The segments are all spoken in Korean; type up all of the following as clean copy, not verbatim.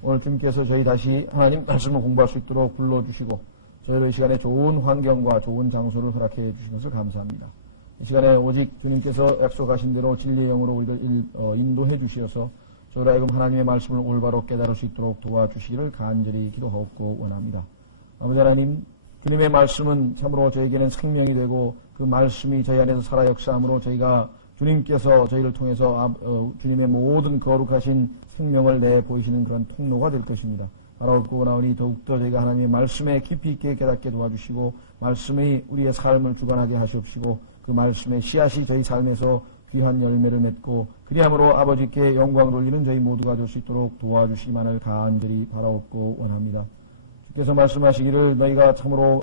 오늘 주님께서 저희 다시 하나님 말씀을 공부할 수 있도록 불러주시고 저희를 이 시간에 좋은 환경과 좋은 장소를 허락해 주신 것을 감사합니다. 이 시간에 오직 주님께서 약속하신 대로 진리의 영으로 우리를 인도해 주시어서 저희로 하여금 하나님의 말씀을 올바로 깨달을 수 있도록 도와주시기를 간절히 기도하옵고 원합니다. 아버지 하나님, 주님의 말씀은 참으로 저에게는 생명이 되고 그 말씀이 저희 안에서 살아 역사함으로 저희가 주님께서 저희를 통해서 주님의 모든 거룩하신 생명을 내보이시는 그런 통로가 될 것입니다. 바라옵고 나오니 더욱더 저희가 하나님의 말씀에 깊이 있게 깨닫게 도와주시고 말씀이 우리의 삶을 주관하게 하시옵시고 그 말씀의 씨앗이 저희 삶에서 귀한 열매를 맺고 그리함으로 아버지께 영광 돌리는 저희 모두가 될 수 있도록 도와주시기만을 간절히 바라옵고 원합니다. 주께서 말씀하시기를 너희가 참으로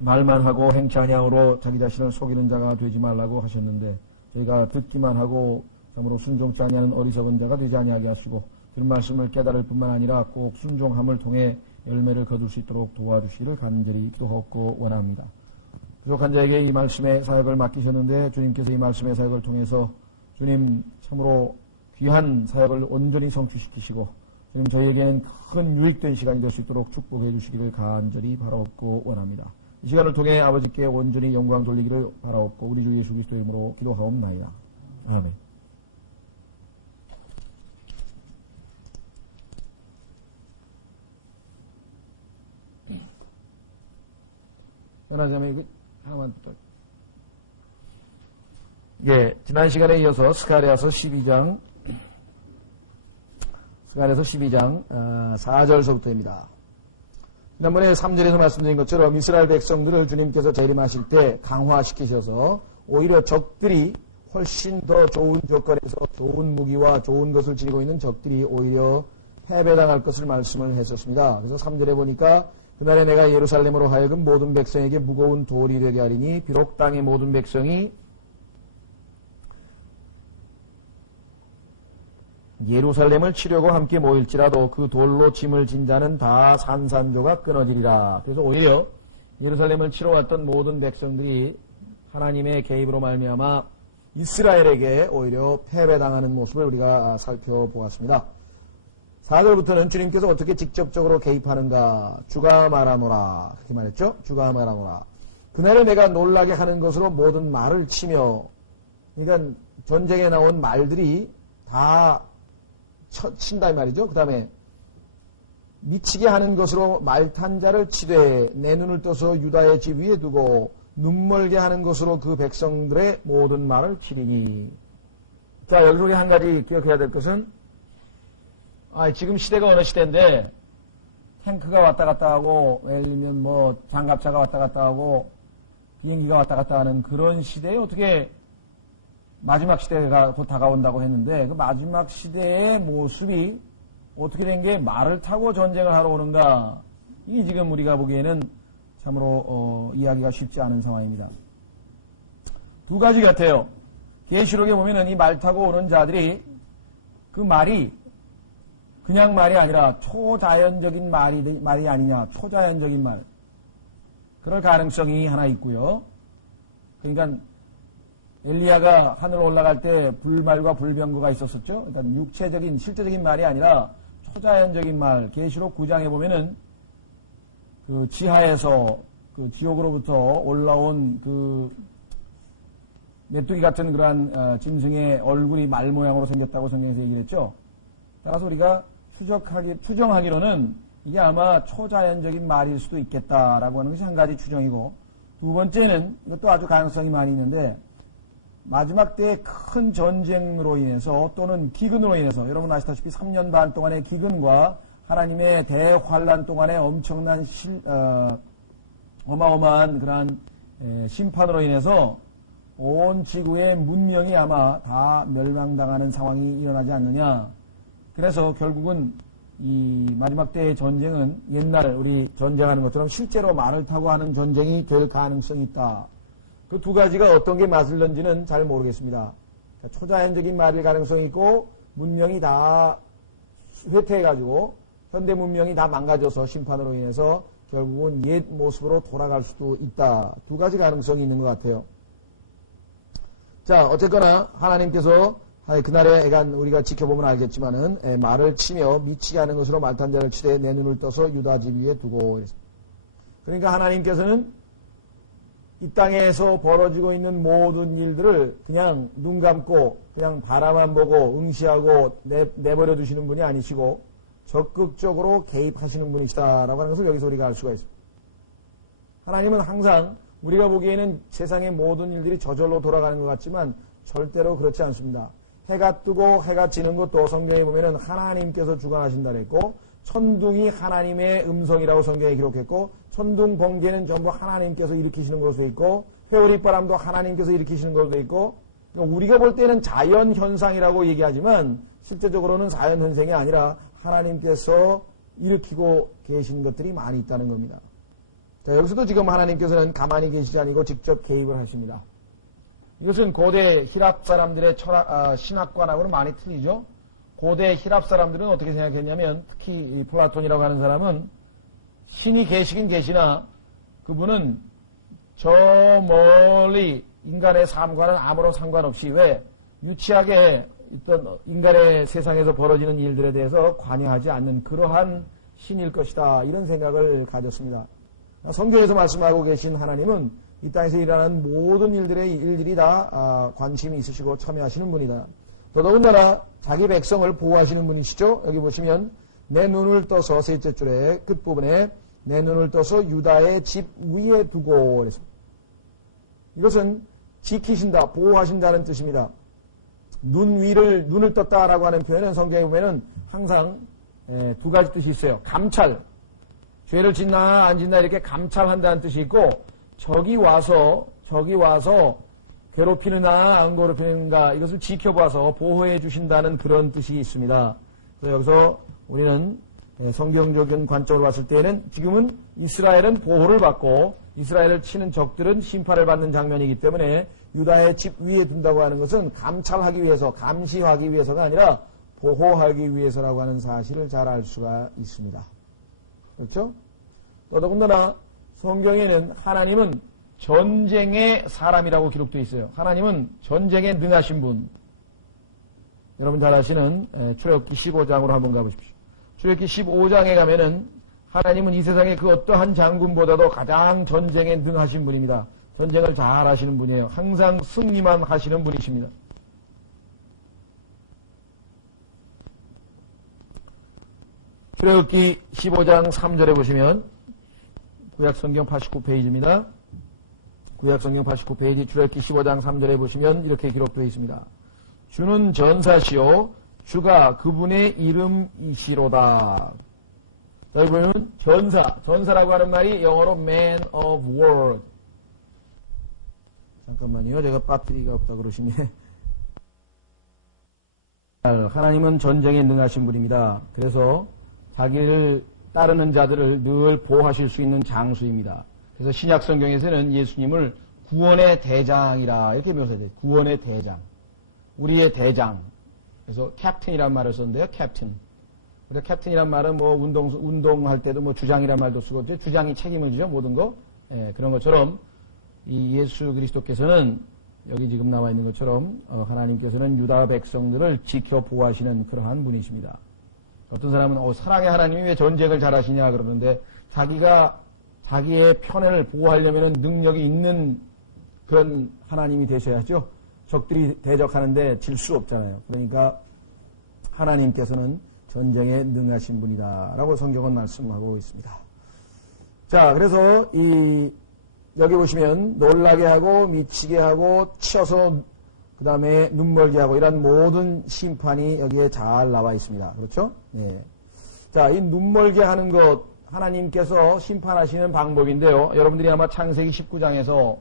말만 하고 행치 아니함으로 자기 자신을 속이는 자가 되지 말라고 하셨는데 저희가 듣기만 하고 참으로 순종치 아니하는 어리석은 자가 되지 아니하게 하시고 그 말씀을 깨달을 뿐만 아니라 꼭 순종함을 통해 열매를 거둘 수 있도록 도와주시기를 간절히 기도하고 원합니다. 부족한 자에게 이 말씀의 사역을 맡기셨는데 주님께서 이 말씀의 사역을 통해서 주님 참으로 귀한 사역을 온전히 성취시키시고 주님 저희에게는 큰 유익된 시간이 될 수 있도록 축복해 주시기를 간절히 바라옵고 원합니다. 이 시간을 통해 아버지께 온전히 영광 돌리기를 바라옵고 우리 주 예수 그리스도의 이름으로 기도하옵나이다. 아멘. 하나님의 이거 하나만 부탁. 예, 지난 시간에 이어서 스가랴서 12장 4절서부터입니다. 지난번에 3절에서 말씀드린 것처럼 이스라엘 백성들을 주님께서 재림하실 때 강화시키셔서 오히려 적들이 훨씬 더 좋은 조건에서 좋은 무기와 좋은 것을 지니고 있는 적들이 오히려 패배당할 것을 말씀을 했었습니다. 그래서 3절에 보니까 그날에 내가 예루살렘으로 하여금 모든 백성에게 무거운 돌이 되게 하리니 비록 땅의 모든 백성이 예루살렘을 치려고 함께 모일지라도 그 돌로 짐을 진 자는 다 산산조각 끊어지리라. 그래서 오히려 예루살렘을 치러 왔던 모든 백성들이 하나님의 개입으로 말미암아 이스라엘에게 오히려 패배당하는 모습을 우리가 살펴보았습니다. 4절부터는 주님께서 어떻게 직접적으로 개입하는가. 주가 말하노라. 그렇게 말했죠. 주가 말하노라. 그날에 내가 놀라게 하는 것으로 모든 말을 치며, 그러니까 전쟁에 나온 말들이 다 친다 이 말이죠. 그 다음에 미치게 하는 것으로 말탄 자를 치되 내 눈을 떠서 유다의 집 위에 두고 눈멀게 하는 것으로 그 백성들의 모든 말을 치리니. 자, 여기서 우리 한 가지 기억해야 될 것은 지금 시대가 어느 시대인데 탱크가 왔다 갔다 하고 예를 들면 뭐 장갑차가 왔다 갔다 하고 비행기가 왔다 갔다 하는 그런 시대에 어떻게 마지막 시대가 곧 다가온다고 했는데 그 마지막 시대의 모습이 어떻게 된 게 말을 타고 전쟁을 하러 오는가. 이게 지금 우리가 보기에는 참으로 이야기가 쉽지 않은 상황입니다. 두 가지 같아요. 계시록에 보면은 이 말 타고 오는 자들이 그 말이 그냥 말이 아니라 초자연적인 말이 아니냐. 초자연적인 말. 그럴 가능성이 하나 있고요. 그러니까 엘리야가 하늘로 올라갈 때 불말과 불병거가 있었었죠. 그러니까 육체적인 실제적인 말이 아니라 초자연적인 말. 계시록 9장에 보면은 그 지하에서 그 지옥으로부터 올라온 그 메뚜기 같은 그러한 짐승의 얼굴이 말 모양으로 생겼다고 성경에서 얘기를 했죠. 따라서 우리가 추정하기로는 이게 아마 초자연적인 말일 수도 있겠다라고 하는 것이 한 가지 추정이고, 두 번째는 이것도 아주 가능성이 많이 있는데 마지막 때의 큰 전쟁으로 인해서 또는 기근으로 인해서, 여러분 아시다시피 3년 반 동안의 기근과 하나님의 대환란 동안의 엄청난 어마어마한 그러한 심판으로 인해서 온 지구의 문명이 아마 다 멸망당하는 상황이 일어나지 않느냐. 그래서 결국은 이 마지막 때의 전쟁은 옛날 우리 전쟁하는 것처럼 실제로 말을 타고 하는 전쟁이 될 가능성이 있다. 그 두 가지가 어떤 게 맞을런지는 잘 모르겠습니다. 그러니까 초자연적인 말일 가능성이 있고 문명이 다 쇠퇴해가지고 현대 문명이 다 망가져서 심판으로 인해서 결국은 옛 모습으로 돌아갈 수도 있다. 두 가지 가능성이 있는 것 같아요. 자, 어쨌거나 하나님께서 그날의 애간 우리가 지켜보면 알겠지만은 말을 치며 미치게 하는 것으로 말탄자를 치되 내 눈을 떠서 유다 집 위에 두고. 그러니까 하나님께서는 이 땅에서 벌어지고 있는 모든 일들을 그냥 눈 감고 그냥 바라만 보고 응시하고 내버려 두시는 분이 아니시고 적극적으로 개입하시는 분이시다라고 하는 것을 여기서 우리가 알 수가 있습니다. 하나님은 항상 우리가 보기에는 세상의 모든 일들이 저절로 돌아가는 것 같지만 절대로 그렇지 않습니다. 해가 뜨고 해가 지는 것도 성경에 보면은 하나님께서 주관하신다 그랬고, 천둥이 하나님의 음성이라고 성경에 기록했고, 천둥 번개는 전부 하나님께서 일으키시는 것으로 있고, 회오리바람도 하나님께서 일으키시는 것으로 있고, 우리가 볼 때는 자연 현상이라고 얘기하지만 실제적으로는 자연 현상이 아니라 하나님께서 일으키고 계신 것들이 많이 있다는 겁니다. 자, 여기서도 지금 하나님께서는 가만히 계시지 아니고 직접 개입을 하십니다. 이것은 고대 힐랍 사람들의 신학관하고는 많이 틀리죠. 고대 힐랍 사람들은 어떻게 생각했냐면, 특히 이 플라톤이라고 하는 사람은 신이 계시긴 계시나 그분은 저 멀리 인간의 삶과는 아무런 상관없이 왜 유치하게 있던 인간의 세상에서 벌어지는 일들에 대해서 관여하지 않는 그러한 신일 것이다, 이런 생각을 가졌습니다. 성경에서 말씀하고 계신 하나님은 이 땅에서 일어나는 모든 일들이 다 관심이 있으시고 참여하시는 분이다. 더더군다나 자기 백성을 보호하시는 분이시죠. 여기 보시면 내 눈을 떠서 셋째 줄에 끝부분에 내 눈을 떠서 유다의 집 위에 두고 그래서 이것은 지키신다, 보호하신다는 뜻입니다. 눈을 떴다라고 하는 표현은 성경에 보면은 항상 두 가지 뜻이 있어요. 감찰, 죄를 짓나 안 짓나 이렇게 감찰한다는 뜻이 있고, 적이 와서 괴롭히느냐 안 괴롭히는가 이것을 지켜봐서 보호해 주신다는 그런 뜻이 있습니다. 그래서 여기서 우리는 성경적인 관점으로 봤을 때는 지금은 이스라엘은 보호를 받고 이스라엘을 치는 적들은 심판을 받는 장면이기 때문에 유다의 집 위에 둔다고 하는 것은 감찰하기 위해서, 감시하기 위해서가 아니라 보호하기 위해서라고 하는 사실을 잘 알 수가 있습니다. 그렇죠? 더더군다나 성경에는 하나님은 전쟁의 사람이라고 기록되어 있어요. 하나님은 전쟁에 능하신 분. 여러분 잘 아시는 출애굽기 15장으로 한번 가보십시오. 출애굽기 15장에 가면은 하나님은 이 세상의 그 어떠한 장군보다도 가장 전쟁에 능하신 분입니다. 전쟁을 잘 하시는 분이에요. 항상 승리만 하시는 분이십니다. 출애굽기 15장 3절에 보시면 구약성경 89페이지입니다. 구약성경 89페이지 출애굽기 15장 3절에 보시면 이렇게 기록되어 있습니다. 주는 전사시요 주가 그분의 이름이시로다. 여기 보면 전사라고 하는 말이 영어로 man of war. 잠깐만요. 제가 배터리가 없다 그러시네. 하나님은 전쟁에 능하신 분입니다. 그래서 자기를 따르는 자들을 늘 보호하실 수 있는 장수입니다. 그래서 신약 성경에서는 예수님을 구원의 대장이라 이렇게 묘사돼요. 구원의 대장. 우리의 대장. 그래서 캡틴이란 말을 썼는데요. 캡틴. 우리가 캡틴이란 말은 뭐 운동할 때도 뭐 주장이란 말도 쓰고 주장이 책임을 지죠. 모든 거. 그런 것처럼 이 예수 그리스도께서는 여기 지금 나와 있는 것처럼 하나님께서는 유다 백성들을 지켜 보호하시는 그러한 분이십니다. 어떤 사람은 사랑의 하나님이 왜 전쟁을 잘하시냐 그러는데 자기의 편을 보호하려면 능력이 있는 그런 하나님이 되셔야죠. 적들이 대적하는데 질 수 없잖아요. 그러니까 하나님께서는 전쟁에 능하신 분이다 라고 성경은 말씀하고 있습니다. 자, 그래서 여기 보시면 놀라게 하고 미치게 하고 치어서 그 다음에 눈멀게 하고 이런 모든 심판이 여기에 잘 나와 있습니다. 그렇죠? 네. 자, 이 눈멀게 하는 것 하나님께서 심판하시는 방법인데요. 여러분들이 아마 창세기 19장에서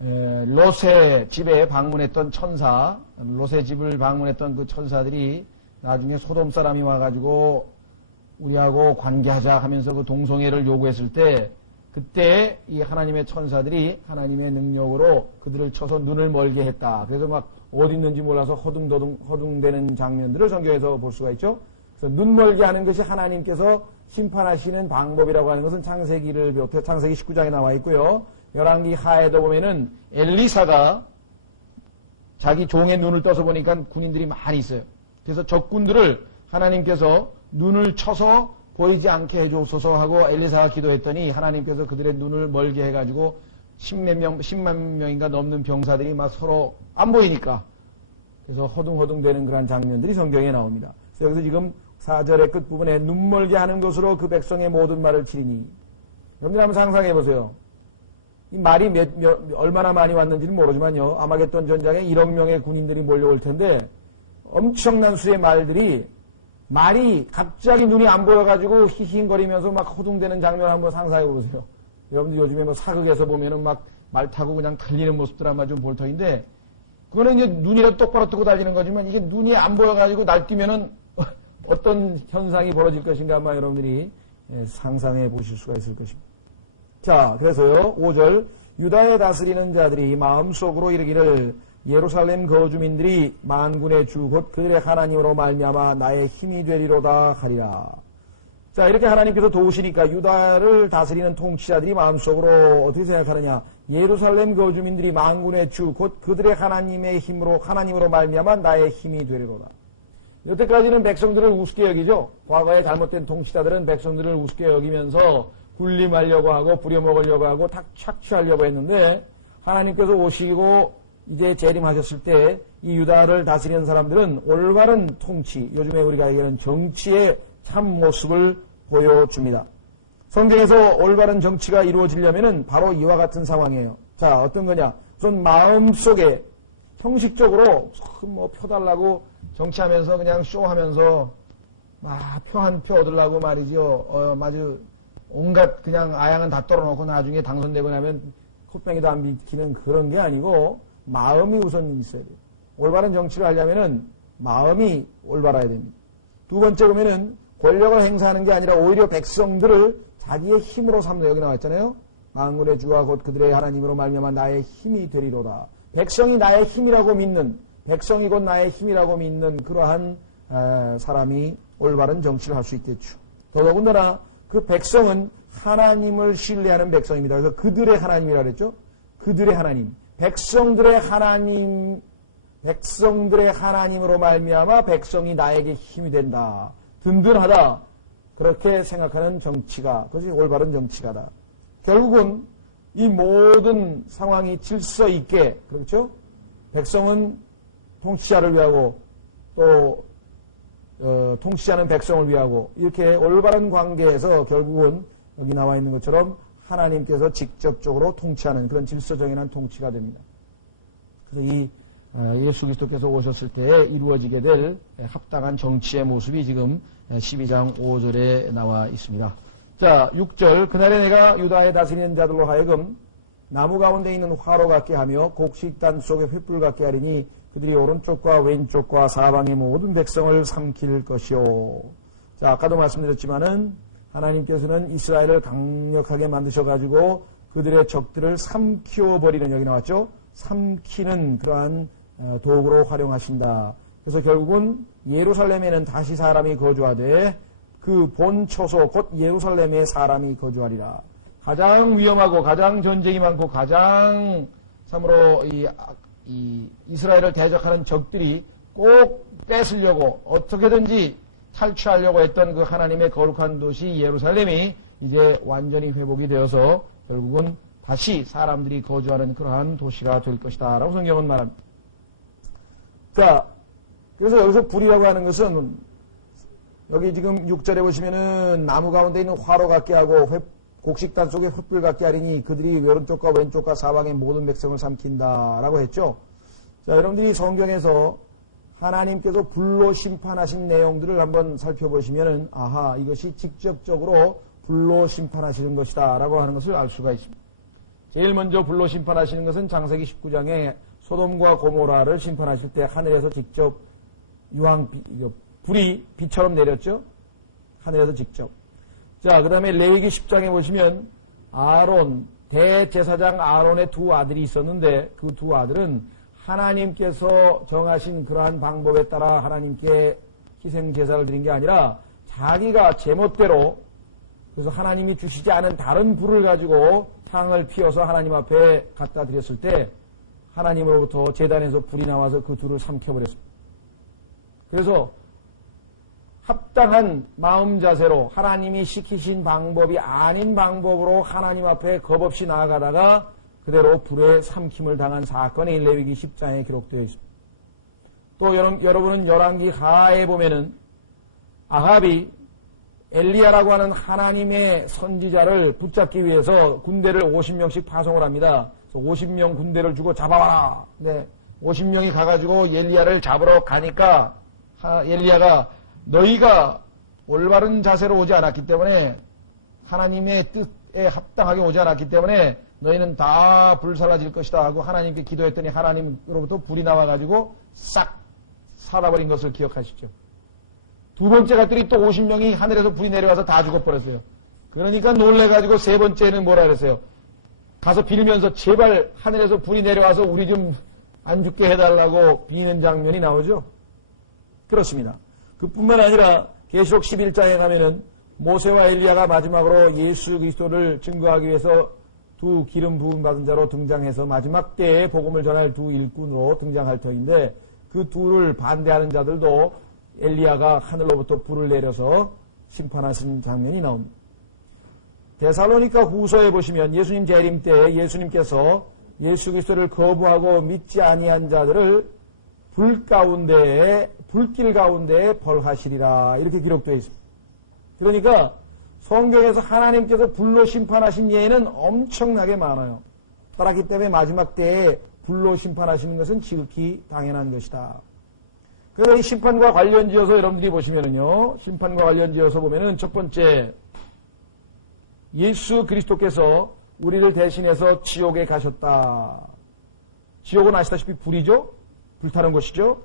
롯의 집에 방문했던 천사, 롯의 집을 방문했던 그 천사들이 나중에 소돔 사람이 와가지고 우리하고 관계하자 하면서 그 동성애를 요구했을 때 그때 이 하나님의 천사들이 하나님의 능력으로 그들을 쳐서 눈을 멀게 했다. 그래서 막 어디 있는지 몰라서 허둥대는 장면들을 성경에서 볼 수가 있죠. 그래서 눈 멀게 하는 것이 하나님께서 심판하시는 방법이라고 하는 것은 창세기를 비롯해 창세기 19장에 나와 있고요. 열왕기 하에도 보면은 엘리사가 자기 종의 눈을 떠서 보니까 군인들이 많이 있어요. 그래서 적군들을 하나님께서 눈을 쳐서 보이지 않게 해주옵소서 하고 엘리사가 기도했더니 하나님께서 그들의 눈을 멀게 해가지고 10만 명인가 넘는 병사들이 막 서로 안 보이니까 그래서 허둥허둥대는 그런 장면들이 성경에 나옵니다. 그래서 여기서 지금 4절의 끝부분에 눈멀게 하는 것으로 그 백성의 모든 말을 치리니 여러분들 한번 상상해 보세요. 이 말이 얼마나 많이 왔는지는 모르지만요. 아마겟돈 전장에 1억 명의 군인들이 몰려올 텐데 엄청난 수의 말들이 말이 갑자기 눈이 안 보여가지고 히히거리면서 막 호둥대는 장면 한번 상상해 보세요. 여러분들 요즘에 뭐 사극에서 보면은 막 말 타고 그냥 달리는 모습들 아마 좀 볼 터인데 그거는 이제 눈이라도 똑바로 뜨고 달리는 거지만 이게 눈이 안 보여가지고 날뛰면은 어떤 현상이 벌어질 것인가 아마 여러분들이 상상해 보실 수가 있을 것입니다. 자, 그래서요, 5절. 유다에 다스리는 자들이 마음속으로 이르기를 예루살렘 거주민들이 만군의 주 곧 그들의 하나님으로 말미암아 나의 힘이 되리로다 하리라. 자, 이렇게 하나님께서 도우시니까 유다를 다스리는 통치자들이 마음속으로 어떻게 생각하느냐. 예루살렘 거주민들이 만군의 주 곧 그들의 하나님으로 말미암아 나의 힘이 되리로다. 여태까지는 백성들을 우습게 여기죠. 과거에 잘못된 통치자들은 백성들을 우습게 여기면서 군림하려고 하고 부려먹으려고 하고 착취하려고 했는데 하나님께서 오시고 이제 재림하셨을 때 이 유다를 다스리는 사람들은 올바른 통치, 요즘에 우리가 얘기하는 정치의 참 모습을 보여줍니다. 성경에서 올바른 정치가 이루어지려면 바로 이와 같은 상황이에요. 자, 어떤 거냐? 우선 마음속에 형식적으로 뭐 펴달라고 정치하면서 그냥 쇼하면서 표 한 표 얻으려고 말이죠. 아주 온갖 그냥 아양은 다 떨어놓고 나중에 당선되고 나면 콧병이도 안 비키는 그런 게 아니고 마음이 우선 있어야 돼요. 올바른 정치를 하려면은 마음이 올바라야 됩니다. 두 번째 보면은 권력을 행사하는 게 아니라 오히려 백성들을 자기의 힘으로 삼는 여기 나와 있잖아요. 만군의 주와 곧 그들의 하나님으로 말미암아 나의 힘이 되리로다. 백성이 나의 힘이라고 믿는 백성이 곧 나의 힘이라고 믿는 그러한 사람이 올바른 정치를 할 수 있겠죠. 더더군다나 그 백성은 하나님을 신뢰하는 백성입니다. 그래서 그들의 하나님이라 그랬죠. 그들의 하나님. 백성들의 하나님으로 말미암아 백성이 나에게 힘이 된다. 든든하다. 그렇게 생각하는 정치가 그것이 올바른 정치가다. 결국은 이 모든 상황이 질서 있게 그렇죠? 백성은 통치자를 위하고 또 통치자는 백성을 위하고 이렇게 올바른 관계에서 결국은 여기 나와 있는 것처럼 하나님께서 직접적으로 통치하는 그런 질서정연한 통치가 됩니다. 그래서 이 예수 그리스도께서 오셨을 때 이루어지게 될 합당한 정치의 모습이 지금 12장 5절에 나와 있습니다. 자, 6절. 그날에 내가 유다에 다스리는 자들로 하여금 나무 가운데 있는 화로 같게 하며 곡식단 속에 횃불 같게 하리니 그들이 오른쪽과 왼쪽과 사방의 모든 백성을 삼킬 것이요. 자, 아까도 말씀드렸지만은 하나님께서는 이스라엘을 강력하게 만드셔가지고 그들의 적들을 삼키어버리는 여기 나왔죠. 삼키는 그러한 도구로 활용하신다. 그래서 결국은 예루살렘에는 다시 사람이 거주하되 그 본 초소 곧 예루살렘에 사람이 거주하리라. 가장 위험하고 가장 전쟁이 많고 가장 참으로 이 이스라엘을 대적하는 적들이 꼭 뺏으려고 어떻게든지 탈취하려고 했던 그 하나님의 거룩한 도시 예루살렘이 이제 완전히 회복이 되어서 결국은 다시 사람들이 거주하는 그러한 도시가 될 것이다 라고 성경은 말합니다. 자, 그래서 여기서 불이라고 하는 것은 여기 지금 6절에 보시면은 나무 가운데 있는 화로 같게 하고 곡식단 속에 횃불 같게 하리니 그들이 오른쪽과 왼쪽과 사방의 모든 백성을 삼킨다라고 했죠. 자, 여러분들이 성경에서 하나님께서 불로 심판하신 내용들을 한번 살펴보시면은 아하, 이것이 직접적으로 불로 심판하시는 것이다 라고 하는 것을 알 수가 있습니다. 제일 먼저 불로 심판하시는 것은 창세기 19장에 소돔과 고모라를 심판하실 때 하늘에서 직접 불이 비처럼 내렸죠. 하늘에서 직접. 자, 그 다음에 레위기 10장에 보시면 아론, 대제사장 아론의 두 아들이 있었는데 그 두 아들은 하나님께서 정하신 그러한 방법에 따라 하나님께 희생 제사를 드린 게 아니라 자기가 제멋대로 그래서 하나님이 주시지 않은 다른 불을 가지고 향을 피워서 하나님 앞에 갖다 드렸을 때 하나님으로부터 제단에서 불이 나와서 그 둘을 삼켜버렸습니다. 그래서 합당한 마음 자세로 하나님이 시키신 방법이 아닌 방법으로 하나님 앞에 겁없이 나아가다가 그대로 불에 삼킴을 당한 사건이 레위기 10장에 기록되어 있습니다. 또 여러분은 열왕기 하에 보면은 아합이 엘리야라고 하는 하나님의 선지자를 붙잡기 위해서 군대를 50명씩 파송을 합니다. 그래서 50명 군대를 주고 잡아와라. 네, 50명이 가가지고 엘리야를 잡으러 가니까 엘리야가 너희가 올바른 자세로 오지 않았기 때문에 하나님의 뜻에 합당하게 오지 않았기 때문에 너희는 다 불살라질 것이다 하고 하나님께 기도했더니 하나님으로부터 불이 나와가지고 싹 살아버린 것을 기억하시죠. 두 번째 갔더니 또 50명이 하늘에서 불이 내려와서 다 죽어버렸어요. 그러니까 놀래가지고 세 번째는 뭐라 그랬어요? 가서 빌면서 제발 하늘에서 불이 내려와서 우리 좀 안 죽게 해달라고 비는 장면이 나오죠. 그렇습니다. 그뿐만 아니라 계시록 11장에 가면은 모세와 엘리야가 마지막으로 예수 그리스도를 증거하기 위해서 두 기름 부음 받은 자로 등장해서 마지막 때에 복음을 전할 두 일꾼으로 등장할 터인데 그 둘을 반대하는 자들도 엘리야가 하늘로부터 불을 내려서 심판하신 장면이 나옵니다. 데살로니가 후서에 보시면 예수님 재림 때 예수님께서 예수 그리스도를 거부하고 믿지 아니한 자들을 불길 가운데에 벌하시리라 이렇게 기록되어 있습니다. 그러니까 성경에서 하나님께서 불로 심판하신 예는 엄청나게 많아요. 그렇기 때문에 마지막 때에 불로 심판하시는 것은 지극히 당연한 것이다. 그래서 이 심판과 관련지어서 여러분들이 보시면은요, 심판과 관련지어서 보면은 첫 번째, 예수 그리스도께서 우리를 대신해서 지옥에 가셨다. 지옥은 아시다시피 불이죠? 불타는 곳이죠?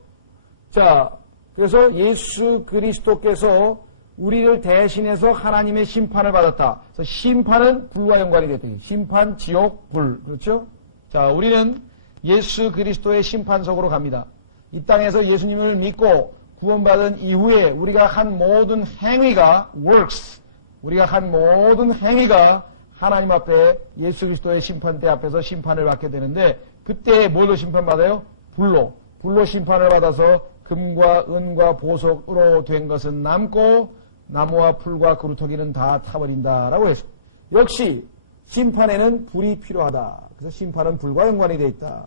자, 그래서 예수 그리스도께서 우리를 대신해서 하나님의 심판을 받았다. 그래서 심판은 불과 연관이 됐다. 심판, 지옥, 불. 그렇죠? 자, 우리는 예수 그리스도의 심판석으로 갑니다. 이 땅에서 예수님을 믿고 구원받은 이후에 우리가 한 모든 행위가 works, 우리가 한 모든 행위가 하나님 앞에 예수 그리스도의 심판대 앞에서 심판을 받게 되는데 그때 뭘로 심판받아요? 불로 심판을 받아서 금과 은과 보석으로 된 것은 남고 나무와 풀과 그루터기는 다 타버린다라고 했습니다. 역시 심판에는 불이 필요하다. 그래서 심판은 불과 연관이 되어 있다.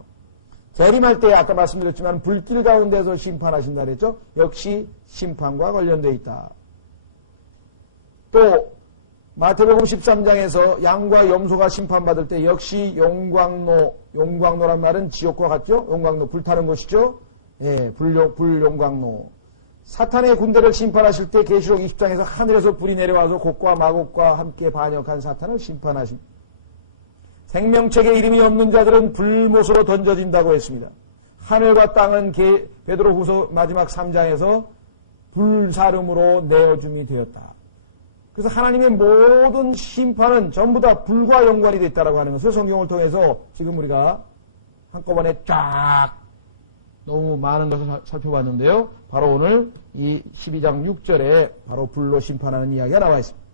재림할 때 아까 말씀드렸지만 불길 가운데서 심판하신다 그랬죠. 역시 심판과 관련되어 있다. 또 마태복음 13장에서 양과 염소가 심판받을 때 역시 용광로란 말은 지옥과 같죠. 용광로 불타는 곳이죠. 예, 불용광로. 사탄의 군대를 심판하실 때 계시록 20장에서 하늘에서 불이 내려와서 곡과 마곡과 함께 반역한 사탄을 심판하십니다. 생명책에 이름이 없는 자들은 불못으로 던져진다고 했습니다. 하늘과 땅은 베드로후서 마지막 3장에서 불사름으로 내어줌이 되었다. 그래서 하나님의 모든 심판은 전부 다 불과 연관이 되어 있다고 하는 것을 성경을 통해서 지금 우리가 한꺼번에 쫙 너무 많은 것을 살펴봤는데요. 바로 오늘 이 12장 6절에 바로 불로 심판하는 이야기가 나와 있습니다.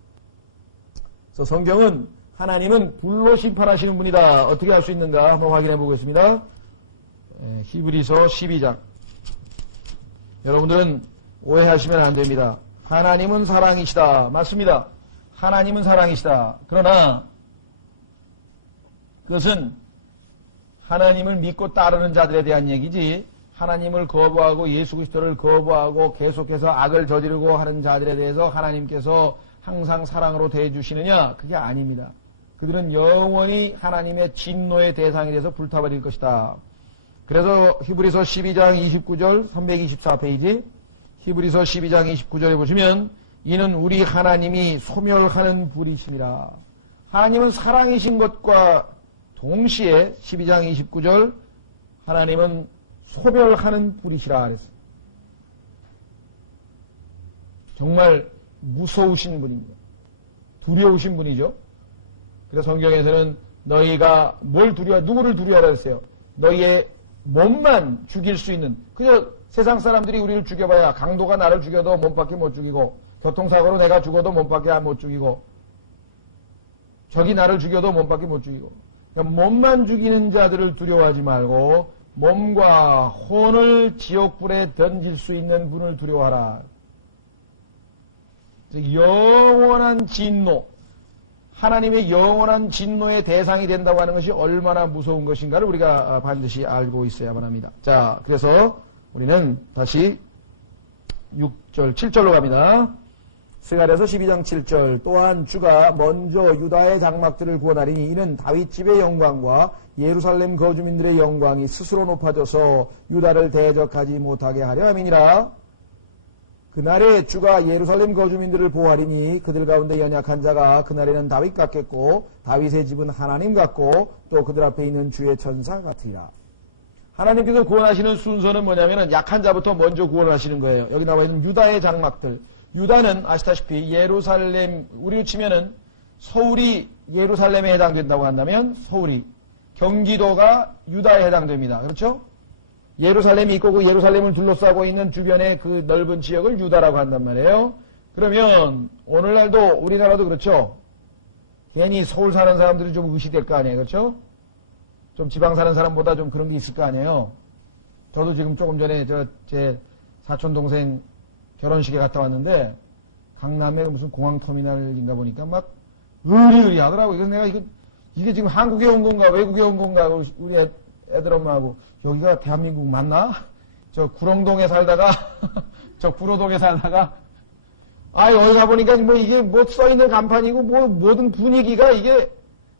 그래서 성경은 하나님은 불로 심판하시는 분이다. 어떻게 할 수 있는가 한번 확인해 보겠습니다. 히브리서 12장. 여러분들은 오해하시면 안 됩니다. 하나님은 사랑이시다. 맞습니다. 하나님은 사랑이시다. 그러나 그것은 하나님을 믿고 따르는 자들에 대한 얘기지 하나님을 거부하고 예수 그리스도를 거부하고 계속해서 악을 저지르고 하는 자들에 대해서 하나님께서 항상 사랑으로 대해주시느냐? 그게 아닙니다. 그들은 영원히 하나님의 진노의 대상이 돼서 불타버릴 것이다. 그래서 히브리서 12장 29절 324페이지 히브리서 12장 29절에 보시면 이는 우리 하나님이 소멸하는 불이심이라. 하나님은 사랑이신 것과 동시에 12장 29절 하나님은 소멸하는 불이시라 그랬어요. 정말 무서우신 분입니다. 두려우신 분이죠. 그래서 성경에서는 너희가 누구를 두려워하라 했어요. 너희의 몸만 죽일 수 있는, 그저 세상 사람들이 우리를 죽여봐야 강도가 나를 죽여도 몸밖에 못 죽이고 교통사고로 내가 죽어도 몸밖에 못 죽이고 적이 나를 죽여도 몸밖에 못 죽이고 그러니까 몸만 죽이는 자들을 두려워하지 말고 몸과 혼을 지옥불에 던질 수 있는 분을 두려워하라. 즉 영원한 진노, 하나님의 영원한 진노의 대상이 된다고 하는 것이 얼마나 무서운 것인가를 우리가 반드시 알고 있어야만 합니다. 자, 그래서 우리는 다시 6절, 7절로 갑니다. 스가랴서 12장 7절. 또한 주가 먼저 유다의 장막들을 구원하리니 이는 다윗집의 영광과 예루살렘 거주민들의 영광이 스스로 높아져서 유다를 대적하지 못하게 하려 함이니라. 그날에 주가 예루살렘 거주민들을 보호하리니 그들 가운데 연약한 자가 그날에는 다윗 같겠고 다윗의 집은 하나님 같고 또 그들 앞에 있는 주의 천사 같으리라. 하나님께서 구원하시는 순서는 뭐냐면은 약한 자부터 먼저 구원하시는 거예요. 여기 나와 있는 유다의 장막들. 유다는 아시다시피 예루살렘, 우리로 치면은 서울이 예루살렘에 해당된다고 한다면 서울이, 경기도가 유다에 해당됩니다. 그렇죠? 예루살렘이 있고 그 예루살렘을 둘러싸고 있는 주변의 그 넓은 지역을 유다라고 한단 말이에요. 그러면 오늘날도 우리나라도 그렇죠? 괜히 서울 사는 사람들이 좀 의시될 거 아니에요. 그렇죠? 좀 지방 사는 사람보다 좀 그런 게 있을 거 아니에요. 저도 지금 조금 전에 제 사촌 동생 결혼식에 갔다 왔는데 강남에 무슨 공항터미널인가 보니까 막 의리의리 하더라고요. 그래서 내가 이게 지금 한국에 온 건가 외국에 온 건가 우리 애들 엄마하고 여기가 대한민국 맞나? 저 구롱동에 살다가 저 구로동에 살다가 여기 가보니까 뭐 이게 뭐 써있는 간판이고 뭐 모든 분위기가 이게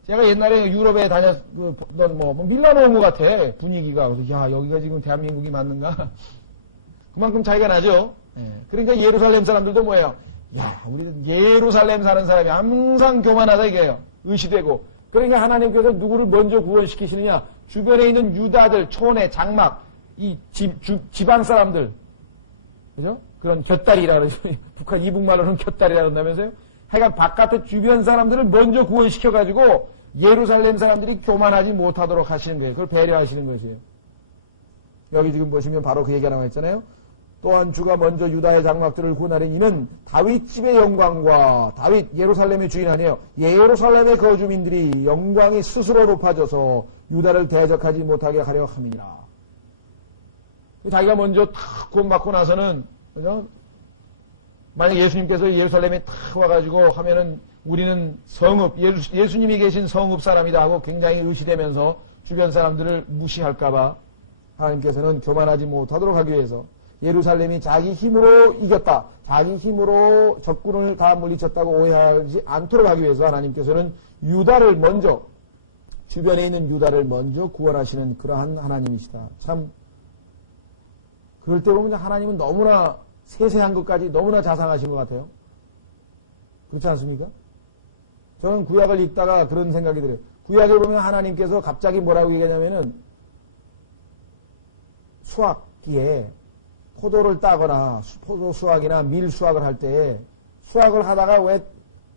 제가 옛날에 유럽에 다녔던 뭐 밀라노 온 것 같아 분위기가. 그래서 야 여기가 지금 대한민국이 맞는가? 그만큼 차이가 나죠. 그러니까 예루살렘 사람들도 뭐예요? 야 우리는 예루살렘 사는 사람이 항상 교만하다 이게요. 의시되고. 그러니까 하나님께서 누구를 먼저 구원시키시느냐? 주변에 있는 유다들, 촌의 장막, 이 지방 사람들, 그죠? 그런 곁다리라 그러죠. 북한 이북말로는 곁다리라 그런다면서요? 하여간 바깥의 주변 사람들을 먼저 구원시켜가지고 예루살렘 사람들이 교만하지 못하도록 하시는 거예요. 그걸 배려하시는 것이에요. 여기 지금 보시면 바로 그 얘기가 나와 있잖아요. 또한 주가 먼저 유다의 장막들을 구원하리니 이는 다윗집의 영광과 다윗 예루살렘의 주인 아니에요. 예루살렘의 거주민들이 영광이 스스로 높아져서 유다를 대적하지 못하게 하려 함이니라. 자기가 먼저 탁 구원받고 나서는 그죠? 만약 예수님께서 예루살렘에 탁 와가지고 하면은 우리는 성읍 예수님이 계신 성읍 사람이다 하고 굉장히 의시되면서 주변 사람들을 무시할까봐 하나님께서는 교만하지 못하도록 하기 위해서 예루살렘이 자기 힘으로 이겼다. 자기 힘으로 적군을 다 물리쳤다고 오해하지 않도록 하기 위해서 하나님께서는 유다를 먼저 주변에 있는 유다를 먼저 구원하시는 그러한 하나님이시다. 참 그럴 때 보면 하나님은 너무나 세세한 것까지 너무나 자상하신 것 같아요. 그렇지 않습니까? 저는 구약을 읽다가 그런 생각이 들어요. 구약에 보면 하나님께서 갑자기 뭐라고 얘기하냐면은 수확기에 포도를 따거나 포도 수확이나 밀 수확을 할 때 수확을 하다가 왜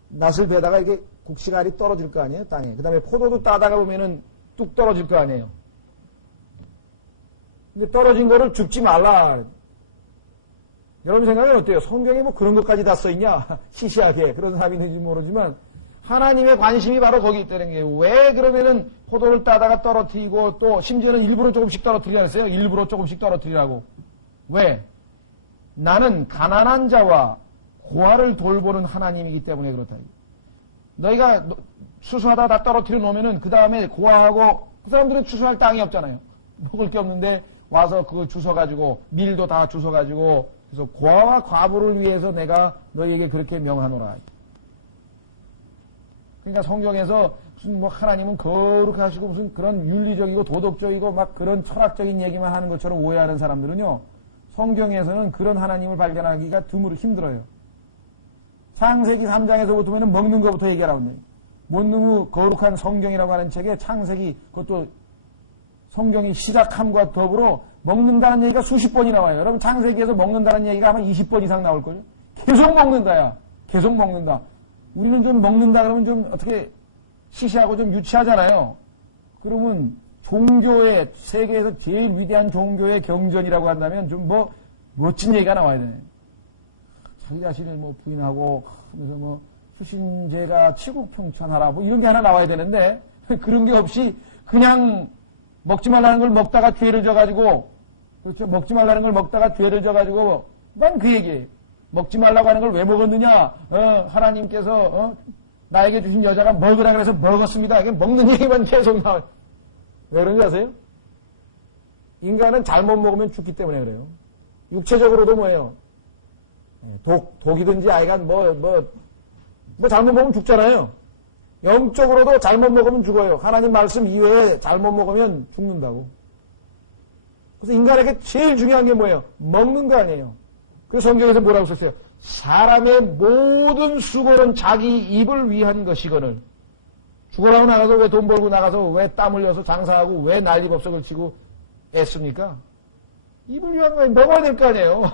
낫을 베다가 이게 국시갈이 떨어질 거 아니에요, 땅에. 그 다음에 포도도 따다가 보면은 뚝 떨어질 거 아니에요. 근데 떨어진 거를 줍지 말라. 여러분 생각은 어때요? 성경에 뭐 그런 것까지 다 써있냐? 시시하게. 그런 사람이 있는지 모르지만 하나님의 관심이 바로 거기 있다는 게 왜 그러면은 포도를 따다가 떨어뜨리고 또 심지어는 일부러 조금씩 떨어뜨리라 했어요? 일부러 조금씩 떨어뜨리라고. 왜? 나는 가난한 자와 고아를 돌보는 하나님이기 때문에 그렇다. 너희가 추수하다 다 떨어뜨려 놓으면은 그 다음에 고아하고 그 사람들은 추수할 땅이 없잖아요. 먹을 게 없는데 와서 그거 주워가지고 밀도 다 주워가지고 그래서 고아와 과부를 위해서 내가 너희에게 그렇게 명하노라. 그러니까 성경에서 무슨 뭐 하나님은 거룩하시고 무슨 그런 윤리적이고 도덕적이고 막 그런 철학적인 얘기만 하는 것처럼 오해하는 사람들은요. 성경에서는 그런 하나님을 발견하기가 드물어 힘들어요. 창세기 3장에서부터 보면 먹는 것부터 얘기하라고 해요. 너무 거룩한 성경이라고 하는 책에 창세기 그것도 성경이 시작함과 더불어 먹는다는 얘기가 수십 번이 나와요. 여러분 창세기에서 먹는다는 얘기가 아마 20번 이상 나올걸요. 계속 먹는다야. 계속 먹는다. 우리는 좀 먹는다 그러면 좀 어떻게 시시하고 좀 유치하잖아요. 그러면 종교의 세계에서 제일 위대한 종교의 경전이라고 한다면 좀 뭐 멋진 얘기가 나와야 되네. 자기 자신을 뭐 부인하고 하면서 뭐 수신제가 치국평천하라 뭐 이런 게 하나 나와야 되는데 그런 게 없이 그냥 먹지 말라는 걸 먹다가 죄를 져가지고, 그렇죠? 먹지 말라는 걸 먹다가 죄를 져가지고, 난 그 얘기예요. 먹지 말라고 하는 걸 왜 먹었느냐? 하나님께서, 나에게 주신 여자가 먹으라 그래서 먹었습니다. 이게 먹는 얘기만 계속 나와요. 왜 그런지 아세요? 인간은 잘못 먹으면 죽기 때문에 그래요. 육체적으로도 뭐예요? 독이든지 아이간 잘못 먹으면 죽잖아요. 영적으로도 잘못 먹으면 죽어요. 하나님 말씀 이외에 잘못 먹으면 죽는다고. 그래서 인간에게 제일 중요한 게 뭐예요? 먹는 거 아니에요. 그래서 성경에서 뭐라고 썼어요? 사람의 모든 수고는 자기 입을 위한 것이거늘. 죽으라고 나가서 왜 돈 벌고 나가서 왜 땀 흘려서 장사하고 왜 난리법석을 치고 애씁니까? 입을 위한 거예요. 먹어야 될 거 아니에요.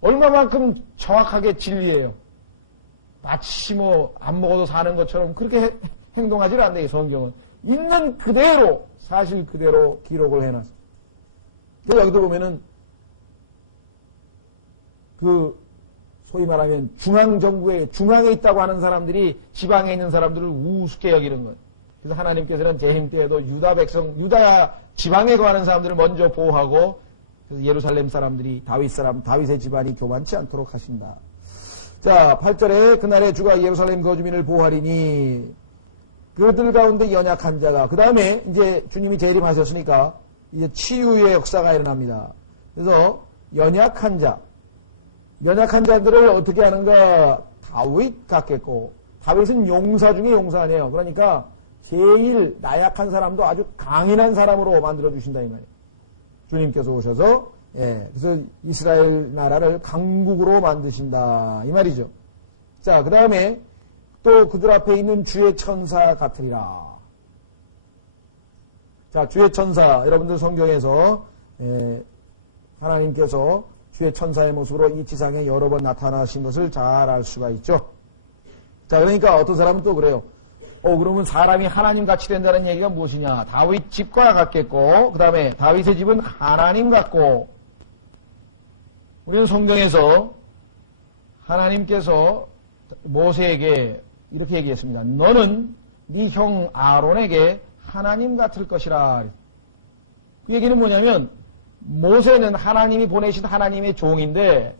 얼마만큼 정확하게 진리예요. 마치 안 먹어도 사는 것처럼 그렇게 행동하지는 않네요. 성경은. 있는 그대로 사실 그대로 기록을 해놨어요. 여기도 보면은 소위 말하면 중앙에 있다고 하는 사람들이 지방에 있는 사람들을 우습게 여기는 거예요. 그래서 하나님께서는 재림 때에도 유다 지방에 거하는 사람들을 먼저 보호하고, 그래서 예루살렘 사람들이 다윗의 집안이 교만치 않도록 하신다. 자, 8절에 그날에 주가 예루살렘 거주민을 보호하리니 그들 가운데 연약한 자가, 그 다음에 이제 주님이 재림하셨으니까 이제 치유의 역사가 일어납니다. 그래서 연약한 자들을 어떻게 하는가? 다윗 같겠고, 다윗은 용사 중에 용사 아니에요. 그러니까 제일 나약한 사람도 아주 강인한 사람으로 만들어주신다 이 말이에요. 주님께서 오셔서, 그래서 이스라엘 나라를 강국으로 만드신다 이 말이죠. 자, 그 다음에 또 그들 앞에 있는 주의 천사 같으리라. 자, 주의 천사, 여러분들 성경에서 하나님께서 주의 천사의 모습으로 이 지상에 여러 번 나타나신 것을 잘 알 수가 있죠. 자, 그러니까 어떤 사람은 또 그래요. 그러면 사람이 하나님 같이 된다는 얘기가 무엇이냐? 다윗 집과 같겠고, 그 다음에 다윗의 집은 하나님 같고, 우리는 성경에서 하나님께서 모세에게 이렇게 얘기했습니다. 너는 네 형 아론에게 하나님 같을 것이라. 그 얘기는 뭐냐면, 모세는 하나님이 보내신 하나님의 종인데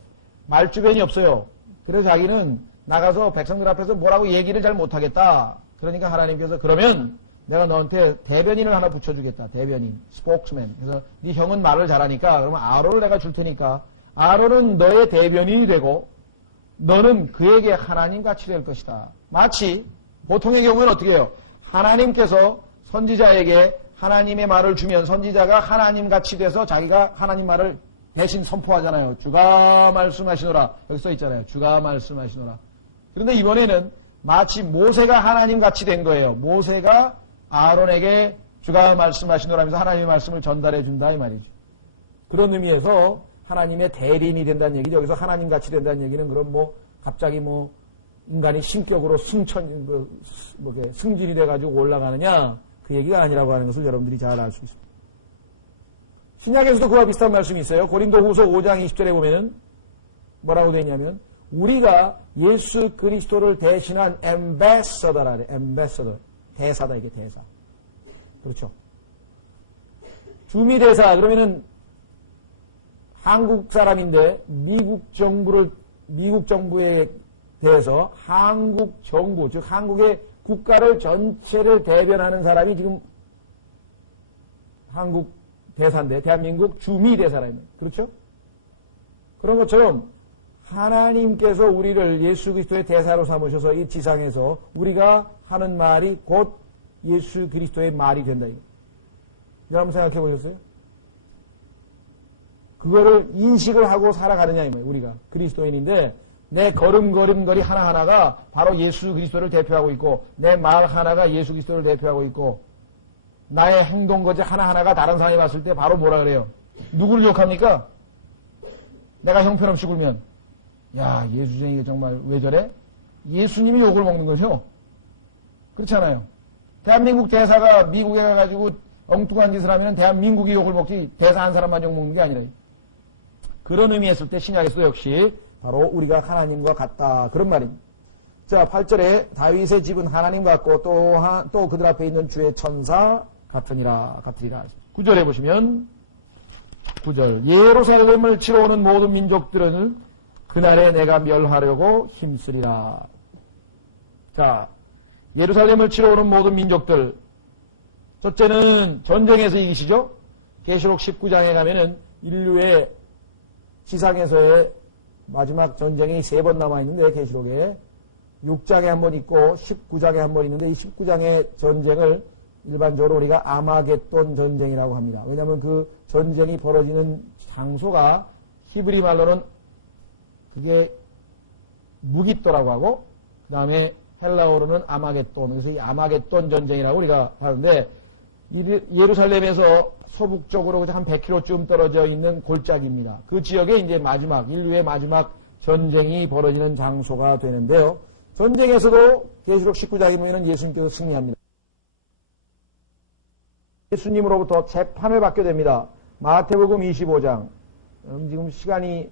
말주변이 없어요. 그래서 자기는 나가서 백성들 앞에서 뭐라고 얘기를 잘 못하겠다. 그러니까 하나님께서 그러면 내가 너한테 대변인을 하나 붙여주겠다. 대변인, 스포크스맨. 그래서 네 형은 말을 잘하니까 그러면 아론을 내가 줄 테니까 아론은 너의 대변인이 되고 너는 그에게 하나님같이 될 것이다. 마치 보통의 경우는 어떻게 해요? 하나님께서 선지자에게 하나님의 말을 주면 선지자가 하나님같이 돼서 자기가 하나님 말을 대신 선포하잖아요. 주가 말씀하시노라. 여기 써 있잖아요. 주가 말씀하시노라. 그런데 이번에는 마치 모세가 하나님같이 된 거예요. 모세가 아론에게 주가 말씀하시노라 하면서 하나님의 말씀을 전달해 준다 이 말이죠. 그런 의미에서 하나님의 대리인이 된다는 얘기죠. 여기서 하나님같이 된다는 얘기는 그럼 갑자기 인간이 신격으로 승진이 돼가지고 올라가느냐, 그 얘기가 아니라고 하는 것을 여러분들이 잘 알 수 있습니다. 신약에서도 그와 비슷한 말씀이 있어요. 고린도후서 5장 20절에 보면은 뭐라고 되어 있냐면, 우리가 예수 그리스도를 대신한 엠베서더라 그래. 엠베서더. 대사다, 이게 대사. 그렇죠. 주미대사, 그러면은 한국 사람인데 미국 정부에 대해서 한국 정부, 즉 한국의 국가를 전체를 대변하는 사람이 지금 한국 대사인데 대한민국 주미대사라는, 그렇죠? 그런 것처럼 하나님께서 우리를 예수 그리스도의 대사로 삼으셔서 이 지상에서 우리가 하는 말이 곧 예수 그리스도의 말이 된다. 여러분 생각해 보셨어요? 그거를 인식을 하고 살아가느냐 이 말이에요. 우리가 그리스도인인데 내 걸음걸이 하나하나가 바로 예수 그리스도를 대표하고 있고, 내 말 하나가 예수 그리스도를 대표하고 있고, 나의 행동거지 하나하나가 다른 사람이 봤을 때 바로 뭐라 그래요? 누구를 욕합니까? 내가 형편없이 굴면, 야, 예수쟁이가 정말 왜 저래? 예수님이 욕을 먹는 거죠? 그렇잖아요. 대한민국 대사가 미국에 가가지고 엉뚱한 짓을 하면 대한민국이 욕을 먹지 대사 한 사람만 욕 먹는 게 아니라, 그런 의미였을 때 신약에서도 역시 바로 우리가 하나님과 같다, 그런 말입니다. 자, 8절에 다윗의 집은 하나님 같고 또 그들 앞에 있는 주의 천사 같으리라. 9절에 보시면 9절 예루살렘을 치러 오는 모든 민족들은 그날에 내가 멸하려고 힘쓰리라. 자, 예루살렘을 치러 오는 모든 민족들, 첫째는 전쟁에서 이기시죠. 계시록 19장에 가면은 인류의 지상에서의 마지막 전쟁이 3번 남아있는데, 계시록에 6장에 한 번 있고 19장에 한 번 있는데, 이 19장의 전쟁을 일반적으로 우리가 아마겟돈 전쟁이라고 합니다. 왜냐하면 그 전쟁이 벌어지는 장소가 히브리 말로는 그게 무깃도라고 하고, 그 다음에 헬라어로는 아마겟돈, 그래서 이 아마겟돈 전쟁이라고 우리가 하는데, 예루살렘에서 서북쪽으로 한 100km쯤 떨어져 있는 골짜기입니다. 그 지역에 이제 인류의 마지막 전쟁이 벌어지는 장소가 되는데요. 전쟁에서도 계시록 19장에 보면 예수님께서 승리합니다. 예수님으로부터 재판을 받게 됩니다. 마태복음 25장. 지금 시간이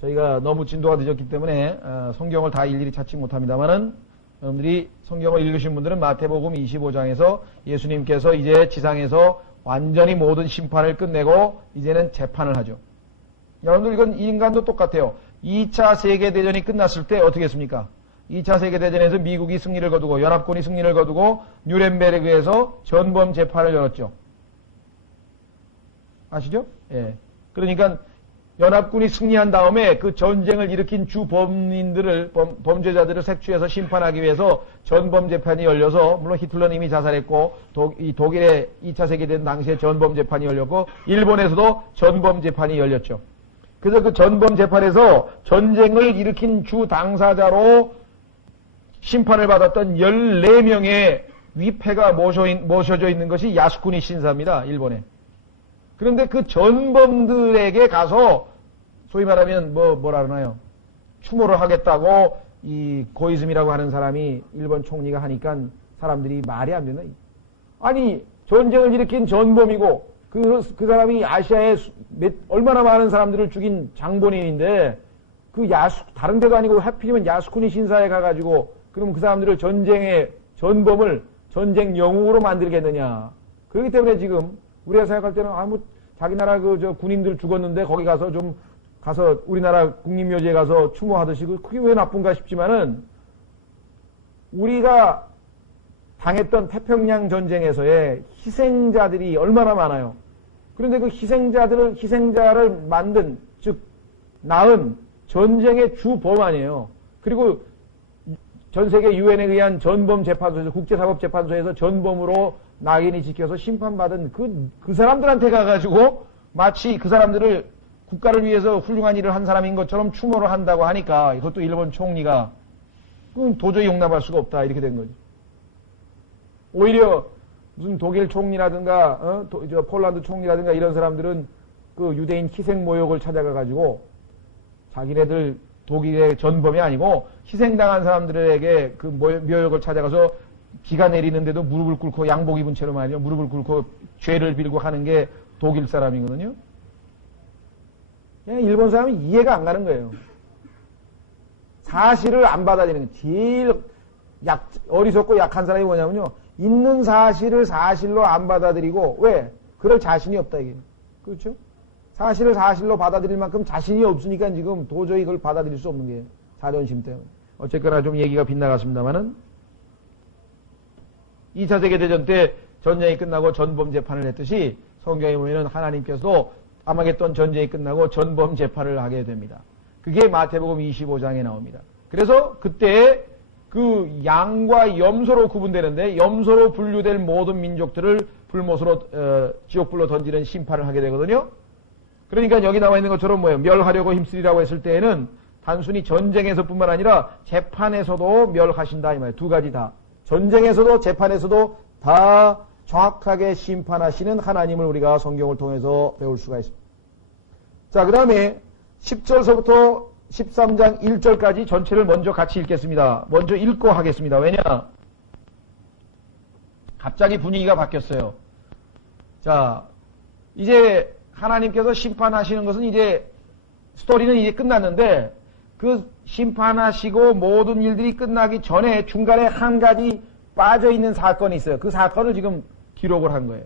저희가 너무 진도가 늦었기 때문에 성경을 다 일일이 찾지 못합니다만은, 여러분들이 성경을 읽으신 분들은 마태복음 25장에서 예수님께서 이제 지상에서 완전히 모든 심판을 끝내고 이제는 재판을 하죠. 여러분들 이건 인간도 똑같아요. 2차 세계대전이 끝났을 때 어떻게 했습니까? 2차 세계대전에서 미국이 승리를 거두고 연합군이 승리를 거두고 뉴렌베르크에서 전범 재판을 열었죠. 아시죠? 예. 그러니까 연합군이 승리한 다음에 그 전쟁을 일으킨 주 범죄자들을 색출해서 심판하기 위해서 전범 재판이 열려서, 물론 히틀러는 이미 자살했고, 독일의 2차 세계대전 당시에 전범 재판이 열렸고, 일본에서도 전범 재판이 열렸죠. 그래서 그 전범 재판에서 전쟁을 일으킨 주 당사자로 심판을 받았던 14명의 위패가 모셔져 있는 것이 야스쿠니 신사입니다. 일본에. 그런데 그 전범들에게 가서 소위 말하면 뭐라 그러나요? 추모를 하겠다고 이 고이즈미라고 하는 사람이 일본 총리가 하니까 사람들이 말이 안 되나? 아니, 전쟁을 일으킨 전범이고 그 사람이 아시아에 얼마나 많은 사람들을 죽인 장본인인데, 다른 데도 아니고 하필이면 야스쿠니 신사에 가가지고 그럼 그 사람들을 전쟁의 전범을 전쟁 영웅으로 만들겠느냐. 그렇기 때문에 지금 우리가 생각할 때는 자기 나라 군인들 죽었는데 거기 가서 우리나라 국립묘지에 가서 추모하듯이 그게 왜 나쁜가 싶지만은, 우리가 당했던 태평양 전쟁에서의 희생자들이 얼마나 많아요. 그런데 그 희생자를 만든, 즉 낳은 전쟁의 주범 아니에요. 그리고 전 세계 유엔에 의한 전범 재판소에서, 국제사법재판소에서 전범으로 낙인이 찍혀서 심판받은 그 사람들한테 가가지고 마치 그 사람들을 국가를 위해서 훌륭한 일을 한 사람인 것처럼 추모를 한다고 하니까, 이것도 일본 총리가 그건 도저히 용납할 수가 없다, 이렇게 된 거죠. 오히려 무슨 독일 총리라든가 폴란드 총리라든가 이런 사람들은 그 유대인 희생 모욕을 찾아가가지고 자기네들 독일의 전범이 아니고 희생당한 사람들에게 그 묘역을 찾아가서 비가 내리는데도 무릎을 꿇고, 양복 입은 채로 말이죠, 무릎을 꿇고 죄를 빌고 하는 게 독일 사람이거든요. 일본 사람이 이해가 안 가는 거예요. 사실을 안 받아들이는 거예요. 제일 어리석고 약한 사람이 뭐냐면요, 있는 사실을 사실로 안 받아들이고, 왜? 그럴 자신이 없다, 이게. 그렇죠? 사실을 사실로 받아들일 만큼 자신이 없으니까 지금 도저히 그걸 받아들일 수 없는 게 자존심 때문에. 어쨌거나 좀 얘기가 빗나갔습니다만은, 2차 세계대전 때 전쟁이 끝나고 전범 재판을 했듯이 성경에 보면은 하나님께서도 아마겟돈 전쟁이 끝나고 전범 재판을 하게 됩니다. 그게 마태복음 25장에 나옵니다. 그래서 그때 그 양과 염소로 구분되는데, 염소로 분류될 모든 민족들을 불못으로 지옥불로 던지는 심판을 하게 되거든요. 그러니까 여기 나와 있는 것처럼 멸하려고 힘쓰리라고 했을 때에는 단순히 전쟁에서뿐만 아니라 재판에서도 멸하신다 이 말이에요. 두 가지 다. 전쟁에서도 재판에서도 다 정확하게 심판하시는 하나님을 우리가 성경을 통해서 배울 수가 있습니다. 자, 그 다음에 10절서부터 13장 1절까지 전체를 먼저 같이 읽겠습니다. 먼저 읽고 하겠습니다. 왜냐? 갑자기 분위기가 바뀌었어요. 자, 이제 하나님께서 심판하시는 것은 이제 스토리는 이제 끝났는데, 그 심판하시고 모든 일들이 끝나기 전에 중간에 한 가지 빠져있는 사건이 있어요. 그 사건을 지금 기록을 한 거예요.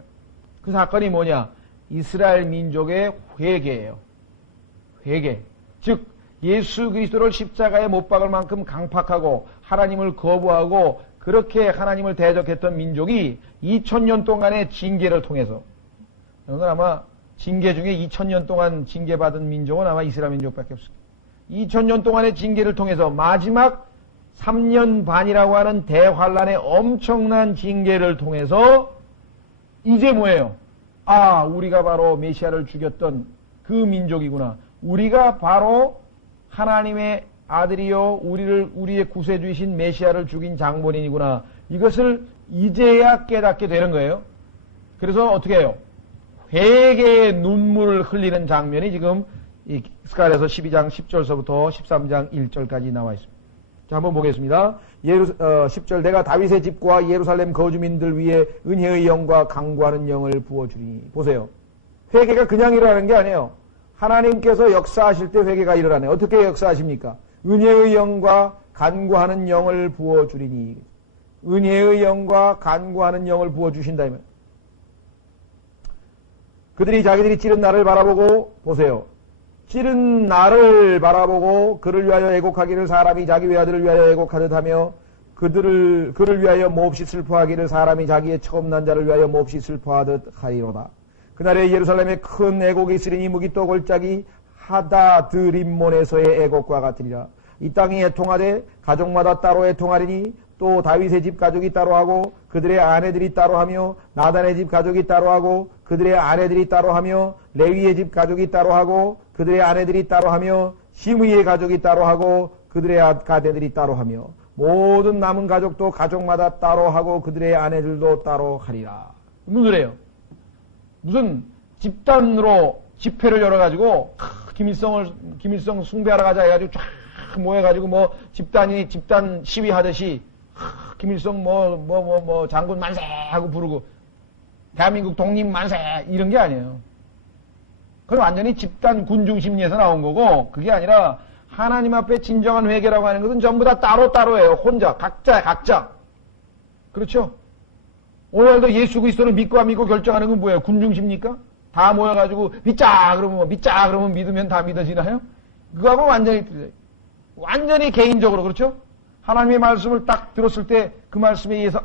그 사건이 뭐냐? 이스라엘 민족의 회개예요. 회개. 즉 예수 그리스도를 십자가에 못 박을 만큼 강팍하고 하나님을 거부하고 그렇게 하나님을 대적했던 민족이 2000년 동안의 징계를 통해서, 오늘 아마 징계 중에 2000년 동안 징계받은 민족은 아마 이스라엘 민족밖에 없습니다. 2000년 동안의 징계를 통해서 마지막 3년 반이라고 하는 대환란의 엄청난 징계를 통해서 이제 뭐예요? 아, 우리가 바로 메시아를 죽였던 그 민족이구나. 우리가 바로 하나님의 아들이요 우리의 구세주이신 메시아를 죽인 장본인이구나. 이것을 이제야 깨닫게 되는 거예요. 그래서 어떻게 해요? 회개의 눈물을 흘리는 장면이 지금 이 스가랴서 12장 10절서부터 13장 1절까지 나와 있습니다. 자, 한번 보겠습니다. 10절 내가 다윗의 집과 예루살렘 거주민들 위에 은혜의 영과 강구하는 영을 부어주리니. 보세요. 회개가 그냥 일어나는 게 아니에요. 하나님께서 역사하실 때 회개가 일어나네. 어떻게 역사하십니까? 은혜의 영과 간구하는 영을 부어주리니. 은혜의 영과 간구하는 영을 부어주신다. 그들이 자기들이 찌른 나를 바라보고, 보세요. 찌른 나를 바라보고 그를 위하여 애곡하기를 사람이 자기 외아들을 위하여 애곡하듯 하며 그를 위하여 몹시 슬퍼하기를 사람이 자기의 처음 난 자를 위하여 몹시 슬퍼하듯 하리로다. 그날에 예루살렘에 큰 애곡이 있으리니 무기또 골짜기 하다드림몬에서의 애곡과 같으리라. 이 땅이 애통하되 가족마다 따로 애통하리니 또 다윗의 집 가족이 따로 하고 그들의 아내들이 따로 하며 나단의 집 가족이 따로 하고 그들의 아내들이 따로 하며 레위의 집 가족이 따로 하고 그들의 아내들이 따로 하며 시므이의 가족이 따로 하고 그들의 아내들이 따로 하며 모든 남은 가족도 가족마다 따로 하고 그들의 아내들도 따로 하리라. 무슨 소리예요? 무슨 집단으로 집회를 열어가지고 김일성 숭배하러 가자 해가지고 쫙 모여가지고 뭐 집단 시위하듯이 김일성 장군 만세 하고 부르고 대한민국 독립 만세 이런 게 아니에요. 그건 완전히 집단 군중 심리에서 나온 거고, 그게 아니라 하나님 앞에 진정한 회개라고 하는 것은 전부 다 따로따로예요. 혼자 각자. 그렇죠? 오늘도 예수 그리스도를 믿고 안 믿고 결정하는 건 뭐예요? 군중 심리입니까? 다 모여가지고 믿자 그러면 믿으면 다 믿어지나요? 그거하고 완전히 개인적으로. 그렇죠? 하나님의 말씀을 딱 들었을 때 그 말씀에 의해서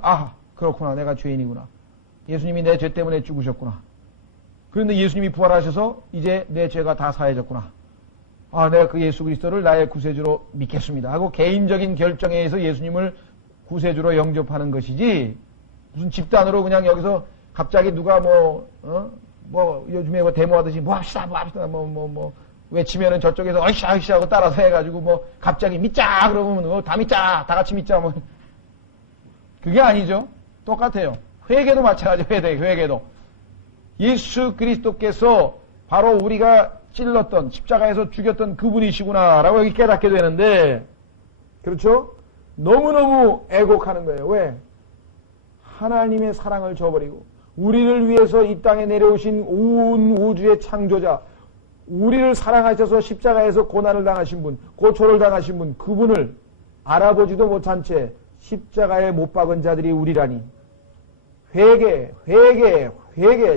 그렇구나, 내가 죄인이구나, 예수님이 내 죄 때문에 죽으셨구나, 그런데 예수님이 부활하셔서 이제 내 죄가 다 사해졌구나, 내가 그 예수 그리스도를 나의 구세주로 믿겠습니다 하고 개인적인 결정에 의해서 예수님을 구세주로 영접하는 것이지, 무슨 집단으로 그냥 여기서 갑자기 누가 요즘에 데모하듯이 합시다 외치면은 저쪽에서 어이씨 하고 따라서 해가지고 갑자기 믿자 그러면 다 믿자, 다 같이 믿자 그게 아니죠. 똑같아요. 회개도 마찬가지예요. 회개도 예수 그리스도께서 바로 우리가 찔렀던 십자가에서 죽였던 그분이시구나라고 여기 깨닫게 되는데, 그렇죠? 너무너무 애곡하는 거예요. 왜? 하나님의 사랑을 저버리고 우리를 위해서 이 땅에 내려오신 온 우주의 창조자, 우리를 사랑하셔서 십자가에서 고난을 당하신 분, 고초를 당하신 분, 그분을 알아보지도 못한 채 십자가에 못 박은 자들이 우리라니. 회개,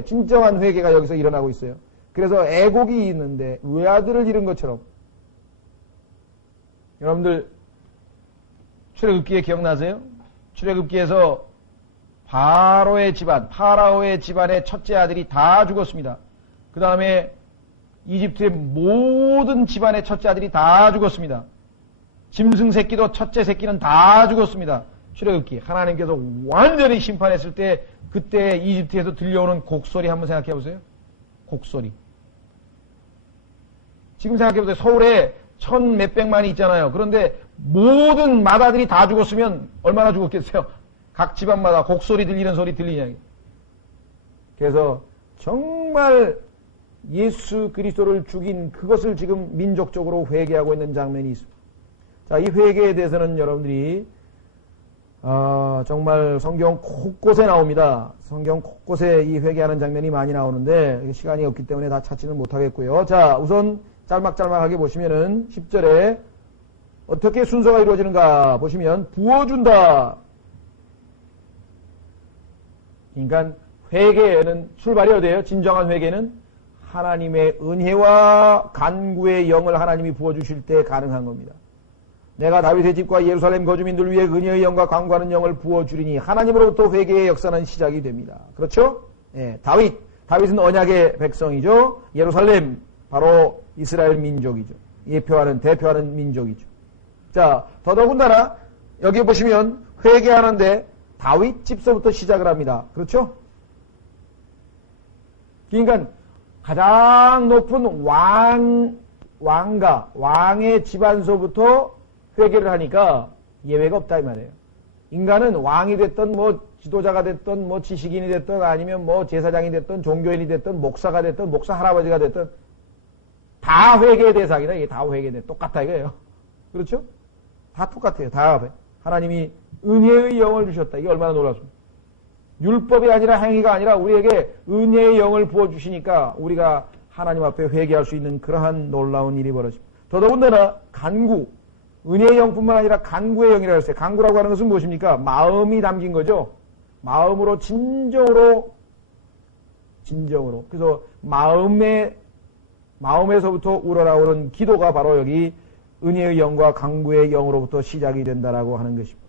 진정한 회개가 여기서 일어나고 있어요. 그래서 애곡이 있는데 외아들을 잃은 것처럼. 여러분들 출애굽기에 기억나세요? 출애굽기에서 파라오의 집안의 첫째 아들이 다 죽었습니다. 그 다음에 이집트의 모든 집안의 첫째 아들이 다 죽었습니다. 짐승 새끼도 첫째 새끼는 다 죽었습니다. 출애굽기. 하나님께서 완전히 심판했을 때 그때 이집트에서 들려오는 곡소리 한번 생각해 보세요. 곡소리. 지금 생각해 보세요. 서울에 1,몇백만이 있잖아요. 그런데 모든 마다들이 다 죽었으면 얼마나 죽었겠어요? 각 집안마다 곡소리 들리는 소리 들리냐. 그래서 정말 예수 그리스도를 죽인 그것을 지금 민족적으로 회개하고 있는 장면이 있습니다. 자, 이 회개에 대해서는 여러분들이 정말 성경 곳곳에 나옵니다. 성경 곳곳에 이 회개하는 장면이 많이 나오는데 시간이 없기 때문에 다 찾지는 못하겠고요. 자, 우선 짤막짤막하게 보시면은 10절에 어떻게 순서가 이루어지는가 보시면 부어준다. 그러니까 회개는 출발이 어디예요? 진정한 회개는 하나님의 은혜와 간구의 영을 하나님이 부어주실 때 가능한 겁니다. 내가 다윗의 집과 예루살렘 거주민들 위해 은혜의 영과 간구하는 영을 부어주리니 하나님으로부터 회개의 역사는 시작이 됩니다. 그렇죠? 예, 다윗은 언약의 백성이죠. 예루살렘 바로 이스라엘 민족이죠. 대표하는 민족이죠. 자, 더더군다나 여기 보시면 회개하는데 다윗 집서부터 시작을 합니다. 그렇죠? 그러니까 가장 높은 왕의 집안서부터 회개를 하니까 예외가 없다 이 말이에요. 인간은 왕이 됐던 지도자가 됐던 지식인이 됐던 아니면 제사장이 됐던 종교인이 됐던 목사가 됐던 목사 할아버지가 됐던 다 회개의 대상이다. 이게 다 회개의 대상. 똑같다 이거예요. 그렇죠? 다 똑같아요. 다 하나님이 은혜의 영을 주셨다. 이게 얼마나 놀랍습니까? 율법이 아니라 행위가 아니라 우리에게 은혜의 영을 부어주시니까 우리가 하나님 앞에 회개할 수 있는 그러한 놀라운 일이 벌어집니다. 더더군다나 간구, 은혜의 영뿐만 아니라 간구의 영이라고 했어요. 간구라고 하는 것은 무엇입니까? 마음이 담긴 거죠. 마음으로 진정으로. 그래서 마음에서부터 우러나오는 기도가 바로 여기 은혜의 영과 간구의 영으로부터 시작이 된다라고 하는 것입니다.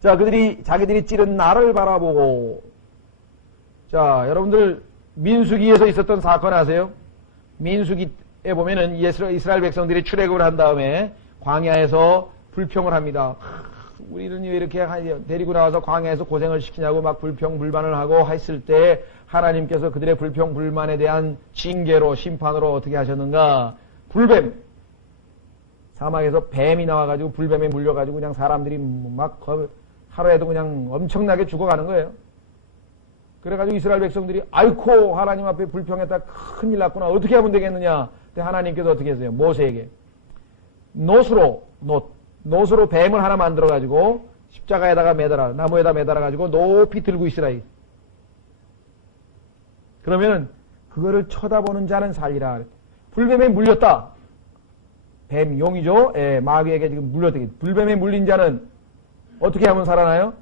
자, 자기들이 찌른 나를 바라보고. 자, 여러분들 민수기에서 있었던 사건 아세요? 민수기에 보면은 이스라엘 백성들이 출애굽을 한 다음에 광야에서 불평을 합니다. 우리는 왜 이렇게 데리고 나와서 광야에서 고생을 시키냐고 막 불평불만을 하고 했을 때 하나님께서 그들의 불평불만에 대한 징계로 심판으로 어떻게 하셨는가? 불뱀. 사막에서 뱀이 나와가지고 불뱀에 물려가지고 그냥 사람들이 막 하루에도 그냥 엄청나게 죽어가는 거예요. 그래가지고 이스라엘 백성들이 아이코 하나님 앞에 불평했다 큰일 났구나. 어떻게 하면 되겠느냐. 근데 하나님께서 어떻게 했어요? 모세에게 노스로 뱀을 하나 만들어가지고 십자가에다가 매달아 나무에다 매달아가지고 높이 들고 있으라. 그러면은 그거를 쳐다보는 자는 살리라. 불뱀에 물렸다. 뱀, 용이죠? 예, 마귀에게 지금 물렸다. 불뱀에 물린 자는 어떻게 하면 살아나요?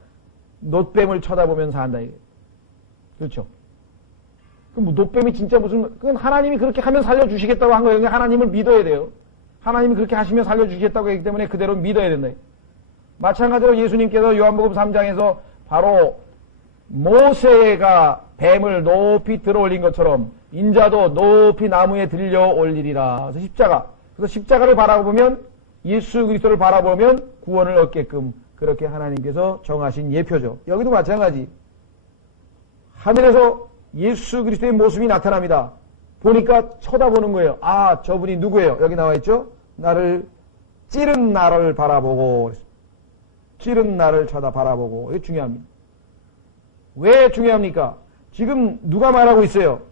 놋뱀을 쳐다보면 산다. 그렇죠? 그럼 놋뱀이 진짜 그건 하나님이 그렇게 하면 살려주시겠다고 한 거예요. 하나님을 믿어야 돼요. 하나님이 그렇게 하시면 살려주시겠다고 했기 때문에 그대로 믿어야 된다. 마찬가지로 예수님께서 요한복음 3장에서 바로 모세가 뱀을 높이 들어 올린 것처럼 인자도 높이 나무에 들려 올리리라. 그래서 십자가를 바라보면 예수 그리스도를 바라보면 구원을 얻게끔 그렇게 하나님께서 정하신 예표죠. 여기도 마찬가지. 하늘에서 예수 그리스도의 모습이 나타납니다. 보니까 쳐다보는 거예요. 아, 저분이 누구예요? 여기 나와 있죠? 찌른 나를 바라보고, 찌른 나를 바라보고. 이게 중요합니다. 왜 중요합니까? 지금 누가 말하고 있어요?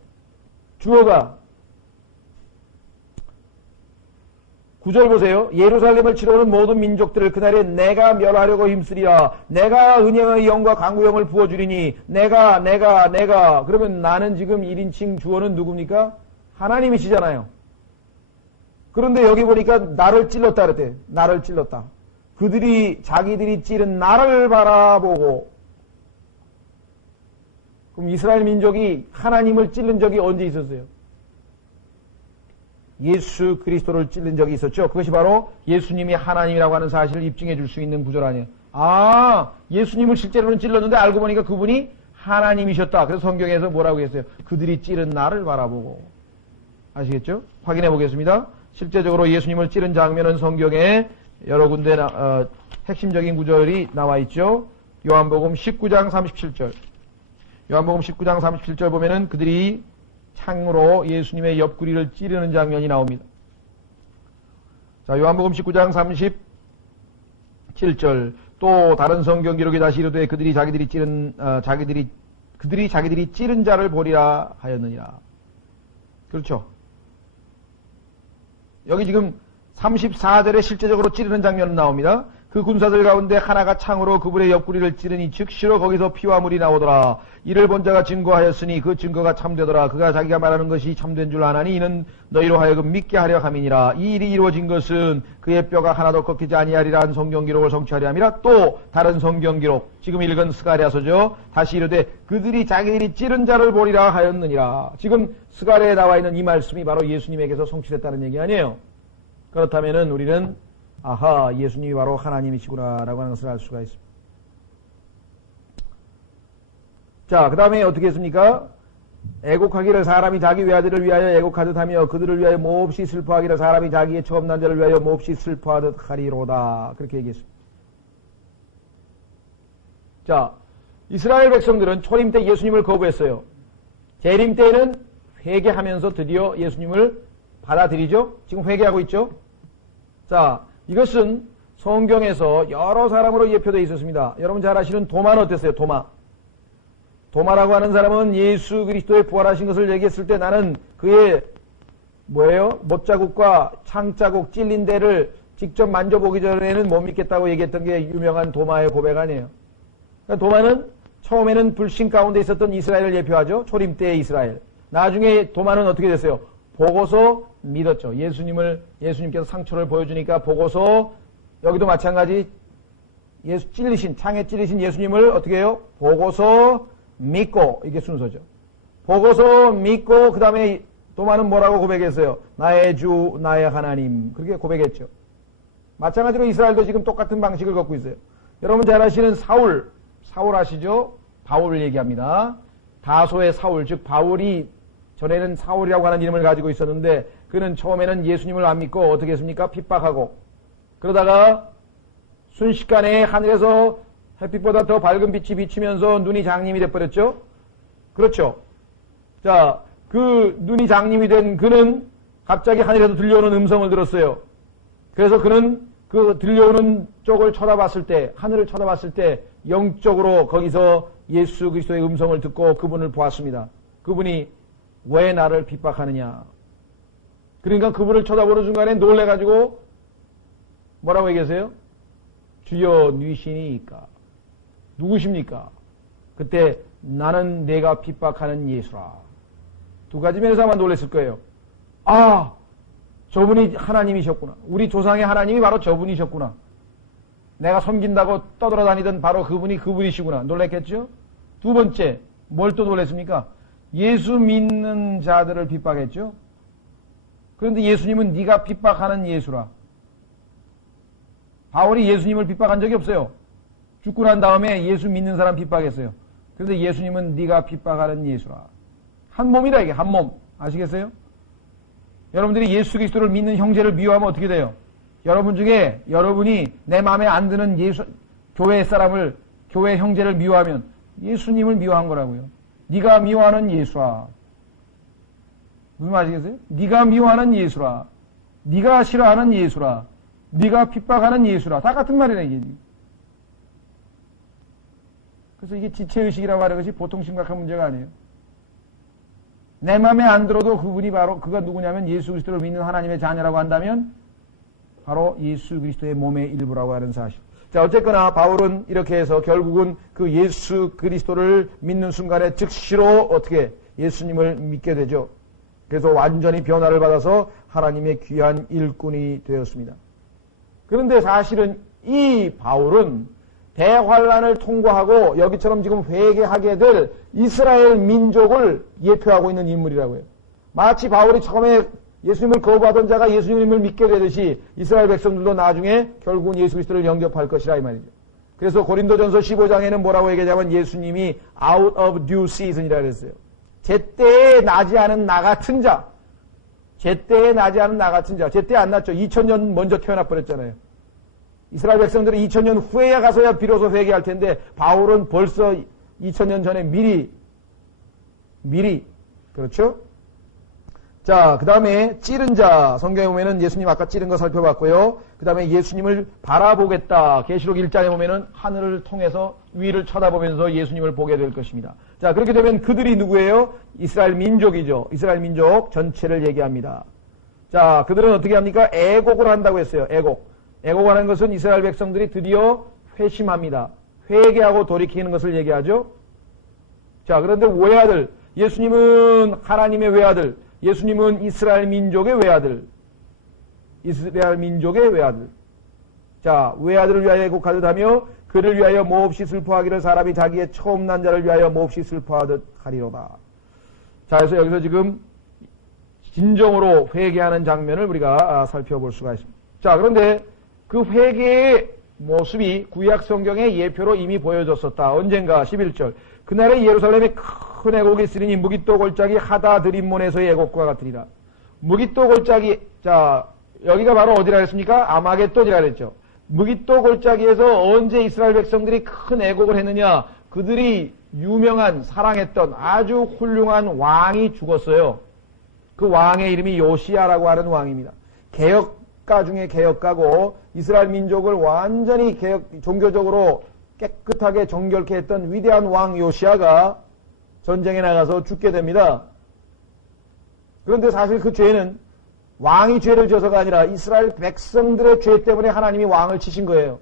주어가. 9절 보세요. 예루살렘을 치러오는 모든 민족들을 그날에 내가 멸하려고 힘쓰리라. 내가 은혜의 영과 간구의 영을 부어주리니 내가. 그러면 나는 지금 1인칭 주어는 누굽니까? 하나님이시잖아요. 그런데 여기 보니까 나를 찔렀다 그랬대. 나를 찔렀다. 자기들이 찌른 나를 바라보고. 그럼 이스라엘 민족이 하나님을 찔른 적이 언제 있었어요? 예수 그리스도를 찔른 적이 있었죠. 그것이 바로 예수님이 하나님이라고 하는 사실을 입증해 줄 수 있는 구절 아니에요. 아, 예수님을 실제로는 찔렀는데 알고 보니까 그분이 하나님이셨다. 그래서 성경에서 뭐라고 했어요? 그들이 찌른 나를 바라보고. 아시겠죠? 확인해 보겠습니다. 실제적으로 예수님을 찌른 장면은 성경에 여러 군데 핵심적인 구절이 나와 있죠. 요한복음 19장 37절. 요한복음 19장 37절 보면은 그들이 창으로 예수님의 옆구리를 찌르는 장면이 나옵니다. 자, 요한복음 19장 37절. 또 다른 성경 기록에 다시 이르되 그들이 자기들이 찌른 자를 보리라 하였느니라. 그렇죠? 여기 지금 34절에 실제적으로 찌르는 장면은 나옵니다. 그 군사들 가운데 하나가 창으로 그분의 옆구리를 찌르니 즉시로 거기서 피와 물이 나오더라. 이를 본 자가 증거하였으니 그 증거가 참되더라. 그가 자기가 말하는 것이 참된 줄 아나니 이는 너희로 하여금 믿게 하려 함이니라. 이 일이 이루어진 것은 그의 뼈가 하나도 꺾이지 아니하리라는 성경 기록을 성취하려 함이라. 또 다른 성경 기록 지금 읽은 스가랴서죠. 다시 이르되 그들이 자기들이 찌른 자를 보리라 하였느니라. 지금 스가랴에 나와 있는 이 말씀이 바로 예수님에게서 성취됐다는 얘기 아니에요. 그렇다면은 우리는 아하, 예수님이 바로 하나님이시구나라고 하는 것을 알 수가 있습니다. 자, 그 다음에 어떻게 했습니까? 애곡하기를 사람이 자기 외아들을 위하여 애곡하듯 하며 그들을 위하여 몹시 슬퍼하기를 사람이 자기의 처음 난 자를 위하여 몹시 슬퍼하듯 하리로다. 그렇게 얘기했습니다. 자, 이스라엘 백성들은 초림 때 예수님을 거부했어요. 재림 때에는 회개하면서 드디어 예수님을 받아들이죠. 지금 회개하고 있죠. 자, 이것은 성경에서 여러 사람으로 예표되어 있었습니다. 여러분 잘 아시는 도마는 어땠어요? 도마라고 하는 사람은 예수 그리스도의 부활하신 것을 얘기했을 때 나는 그의 못자국과 창자국 찔린 데를 직접 만져보기 전에는 못 믿겠다고 얘기했던 게 유명한 도마의 고백 아니에요. 그러니까 도마는 처음에는 불신 가운데 있었던 이스라엘을 예표하죠. 초림 때의 이스라엘. 나중에 도마는 어떻게 됐어요? 보고서 믿었죠. 예수님께서 상처를 보여주니까 보고서, 여기도 마찬가지, 창에 찔리신 예수님을 어떻게 해요? 보고서 믿고, 이게 순서죠. 보고서 믿고, 그 다음에 도마는 뭐라고 고백했어요? 나의 주, 나의 하나님. 그렇게 고백했죠. 마찬가지로 이스라엘도 지금 똑같은 방식을 걷고 있어요. 여러분 잘 아시는 사울 아시죠? 바울 얘기합니다. 다소의 사울, 즉 바울이 전에는 사울이라고 하는 이름을 가지고 있었는데 그는 처음에는 예수님을 안 믿고 어떻게 했습니까? 핍박하고 그러다가 순식간에 하늘에서 햇빛보다 더 밝은 빛이 비치면서 눈이 장님이 돼버렸죠? 그렇죠. 자, 그 눈이 장님이 된 그는 갑자기 하늘에서 들려오는 음성을 들었어요. 그래서 그는 그 들려오는 쪽을 쳐다봤을 때, 하늘을 쳐다봤을 때 영적으로 거기서 예수 그리스도의 음성을 듣고 그분을 보았습니다. 그분이 왜 나를 핍박하느냐. 그러니까 그분을 쳐다보는 순간에 놀래가지고 뭐라고 얘기하세요? 주여 뉘시니까. 누구십니까? 그때 나는 내가 핍박하는 예수라. 두 가지 면에서 아마 놀랬을 거예요. 아, 저분이 하나님이셨구나. 우리 조상의 하나님이 바로 저분이셨구나. 내가 섬긴다고 떠돌아다니던 바로 그분이시구나. 놀랬겠죠? 두 번째, 뭘 또 놀랬습니까? 예수 믿는 자들을 핍박했죠. 그런데 예수님은 네가 핍박하는 예수라. 바울이 예수님을 핍박한 적이 없어요. 죽고 난 다음에 예수 믿는 사람 핍박했어요. 그런데 예수님은 네가 핍박하는 예수라. 한 몸이다 이게, 한 몸. 아시겠어요? 여러분들이 예수 그리스도를 믿는 형제를 미워하면 어떻게 돼요? 여러분 중에 여러분이 내 마음에 안 드는 교회 사람을, 교회 형제를 미워하면 예수님을 미워한 거라고요. 네가 미워하는 예수라. 무슨 말이겠어요? 네가 미워하는 예수라. 네가 싫어하는 예수라. 네가 핍박하는 예수라. 다 같은 말이네 이게. 그래서 이게 지체의식이라고 하는 것이 보통 심각한 문제가 아니에요. 내 마음에 안 들어도 그분이 바로 그가 누구냐면 예수 그리스도를 믿는 하나님의 자녀라고 한다면 바로 예수 그리스도의 몸의 일부라고 하는 사실. 자, 어쨌거나 바울은 이렇게 해서 결국은 그 예수 그리스도를 믿는 순간에 즉시로 어떻게 예수님을 믿게 되죠. 그래서 완전히 변화를 받아서 하나님의 귀한 일꾼이 되었습니다. 그런데 사실은 이 바울은 대환란을 통과하고 여기처럼 지금 회개하게 될 이스라엘 민족을 예표하고 있는 인물이라고요. 마치 바울이 처음에 예수님을 거부하던 자가 예수님을 믿게 되듯이 이스라엘 백성들도 나중에 결국은 예수 그리스도를 영접할 것이라 이 말이죠. 그래서 고린도전서 15장에는 뭐라고 얘기하자면 예수님이 out of due season이라고 했어요. 제때에 나지 않은 나 같은 자. 제때에 나지 않은 나 같은 자. 제때 안 났죠. 2000년 먼저 태어나 버렸잖아요. 이스라엘 백성들은 2000년 후에야 가서야 비로소 회개할 텐데 바울은 벌써 2000년 전에 미리 그렇죠? 자, 그 다음에 찌른 자. 성경에 보면은 예수님 아까 찌른 거 살펴봤고요. 그 다음에 예수님을 바라보겠다. 계시록 1장에 보면은 하늘을 통해서 위를 쳐다보면서 예수님을 보게 될 것입니다. 자, 그렇게 되면 그들이 누구예요? 이스라엘 민족이죠. 이스라엘 민족 전체를 얘기합니다. 자, 그들은 어떻게 합니까? 애곡을 한다고 했어요. 애곡. 애곡하는 것은 이스라엘 백성들이 드디어 회심합니다. 회개하고 돌이키는 것을 얘기하죠. 자, 그런데 외아들, 예수님은 하나님의 외아들, 예수님은 이스라엘 민족의 외아들, 이스라엘 민족의 외아들. 자, 외아들을 위하여 애곡하듯 하며 그를 위하여 몹시 슬퍼하기를 사람이 자기의 처음 난 자를 위하여 몹시 슬퍼하듯 하리로다. 자, 그래서 여기서 지금 진정으로 회개하는 장면을 우리가 살펴볼 수가 있습니다. 자, 그런데 그 회개의 모습이 구약 성경의 예표로 이미 보여졌었다. 언젠가 11절. 그날에 예루살렘에 큰 애곡이 있으니 무깃도 골짜기 하다드림몬에서의 애곡과 같으리라. 무깃도 골짜기, 자, 여기가 바로 어디라 했습니까? 아마겟돈이라 그랬죠. 무깃도 골짜기에서 언제 이스라엘 백성들이 큰 애곡을 했느냐? 그들이 유명한, 사랑했던 아주 훌륭한 왕이 죽었어요. 그 왕의 이름이 요시야라고 하는 왕입니다. 개혁가 중에 개혁가고 이스라엘 민족을 완전히 종교적으로 깨끗하게 정결케 했던 위대한 왕 요시야가 전쟁에 나가서 죽게 됩니다. 그런데 사실 그 죄는 왕이 죄를 지어서가 아니라 이스라엘 백성들의 죄 때문에 하나님이 왕을 치신 거예요.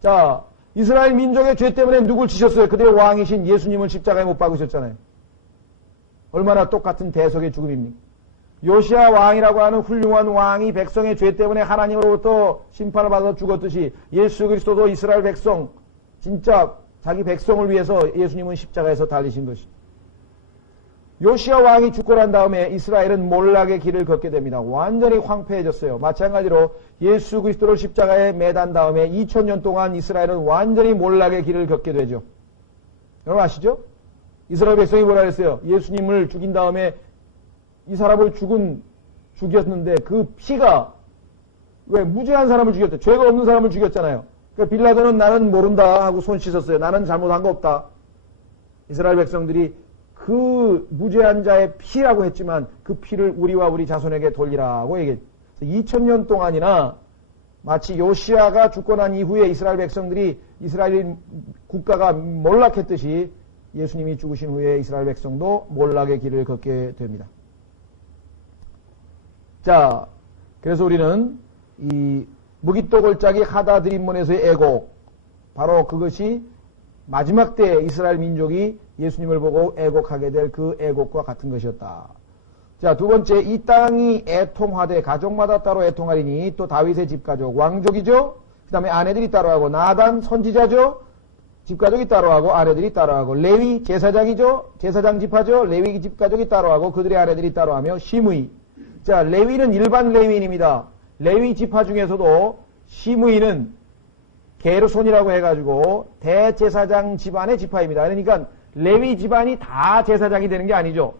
자, 이스라엘 민족의 죄 때문에 누굴 치셨어요? 그들의 왕이신 예수님을 십자가에 못 박으셨잖아요. 얼마나 똑같은 대속의 죽음입니까? 요시야 왕이라고 하는 훌륭한 왕이 백성의 죄 때문에 하나님으로부터 심판을 받아 죽었듯이 예수 그리스도도 이스라엘 백성, 진짜 자기 백성을 위해서 예수님은 십자가에서 달리신 것입니다. 요시야 왕이 죽고 난 다음에 이스라엘은 몰락의 길을 걷게 됩니다. 완전히 황폐해졌어요. 마찬가지로 예수 그리스도를 십자가에 매단 다음에 2000년 동안 이스라엘은 완전히 몰락의 길을 걷게 되죠. 여러분 아시죠? 이스라엘 백성이 뭐라 그랬어요? 예수님을 죽인 다음에 이 사람을 죽였는데 그 피가 왜 무죄한 사람을 죽였대? 죄가 없는 사람을 죽였잖아요. 그러니까 빌라도는 나는 모른다 하고 손 씻었어요. 나는 잘못한 거 없다. 이스라엘 백성들이 그 무죄한 자의 피라고 했지만 그 피를 우리와 우리 자손에게 돌리라고 얘기했죠. 2000년 동안이나 마치 요시야가 죽고 난 이후에 이스라엘 백성들이 이스라엘 국가가 몰락했듯이 예수님이 죽으신 후에 이스라엘 백성도 몰락의 길을 걷게 됩니다. 자, 그래서 우리는 이 무깃도 골짜기 하다드림몬에서의 애곡, 바로 그것이 마지막 때 이스라엘 민족이 예수님을 보고 애곡하게 될 그 애곡과 같은 것이었다. 자, 두 번째, 이 땅이 애통하되 가족마다 따로 애통하리니 또 다윗의 집가족, 왕족이죠. 그 다음에 아내들이 따로하고 나단 선지자죠. 집가족이 따로하고 아내들이 따로하고 레위 제사장이죠. 제사장 집하죠. 레위 집가족이 따로하고 그들의 아내들이 따로하며 시므이. 자, 레위는 일반 레위인입니다. 레위 지파 중에서도 시므이는 게르손이라고 해가지고 대제사장 집안의 지파입니다. 그러니까 레위 집안이 다 제사장이 되는 게 아니죠.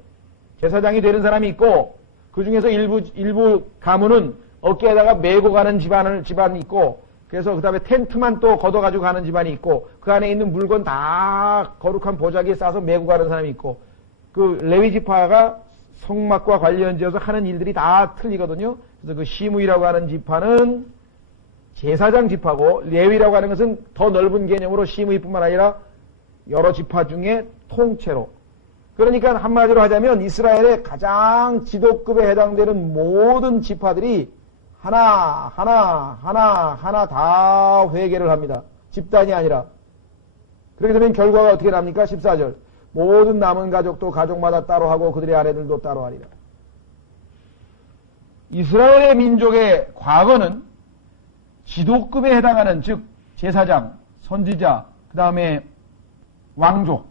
제사장이 되는 사람이 있고 그 중에서 일부 가문은 어깨에다가 메고 가는 집안이 있고 그래서 그 다음에 텐트만 또 걷어가지고 가는 집안이 있고 그 안에 있는 물건 다 거룩한 보자기에 싸서 메고 가는 사람이 있고 그 레위 지파가 성막과 관련지어서 하는 일들이 다 틀리거든요. 그래서 그 시므이라고 하는 지파는 제사장 지파고 레위라고 하는 것은 더 넓은 개념으로 시므이뿐만 아니라 여러 지파 중에 통째로. 그러니까 한마디로 하자면 이스라엘의 가장 지도급에 해당되는 모든 지파들이 하나 다 회개를 합니다. 집단이 아니라. 그렇게 되면 결과가 어떻게 납니까? 14절. 모든 남은 가족도 가족마다 따로 하고 그들의 아내들도 따로 하리라. 이스라엘의 민족의 과거는 지도급에 해당하는 즉 제사장, 선지자, 그 다음에 왕족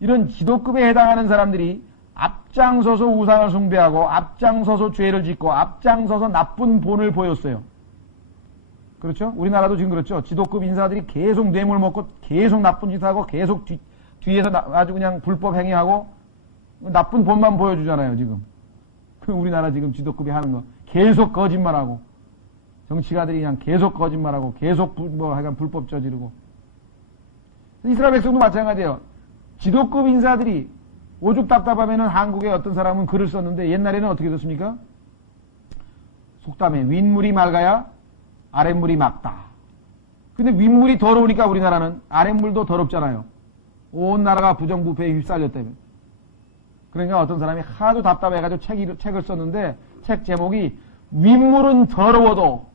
이런 지도급에 해당하는 사람들이 앞장서서 우상을 숭배하고 앞장서서 죄를 짓고 앞장서서 나쁜 본을 보였어요. 그렇죠? 우리나라도 지금 그렇죠. 지도급 인사들이 계속 뇌물 먹고 계속 나쁜 짓 하고 계속 뒤에서 아주 그냥 불법 행위하고 나쁜 본만 보여주잖아요. 지금 우리나라 지금 지도급이 하는 거 계속 거짓말하고 정치가들이 그냥 계속 거짓말하고 계속 하여간 불법 저지르고 이스라엘 백성도 마찬가지예요. 지도급 인사들이 오죽 답답하면은 한국의 어떤 사람은 글을 썼는데 옛날에는 어떻게 썼습니까? 속담에 윗물이 맑아야 아랫물이 맑다. 근데 윗물이 더러우니까 우리나라는 아랫물도 더럽잖아요. 온 나라가 부정부패에 휩쓸렸다면. 그러니까 어떤 사람이 하도 답답해가지고 책을 썼는데 책 제목이 윗물은 더러워도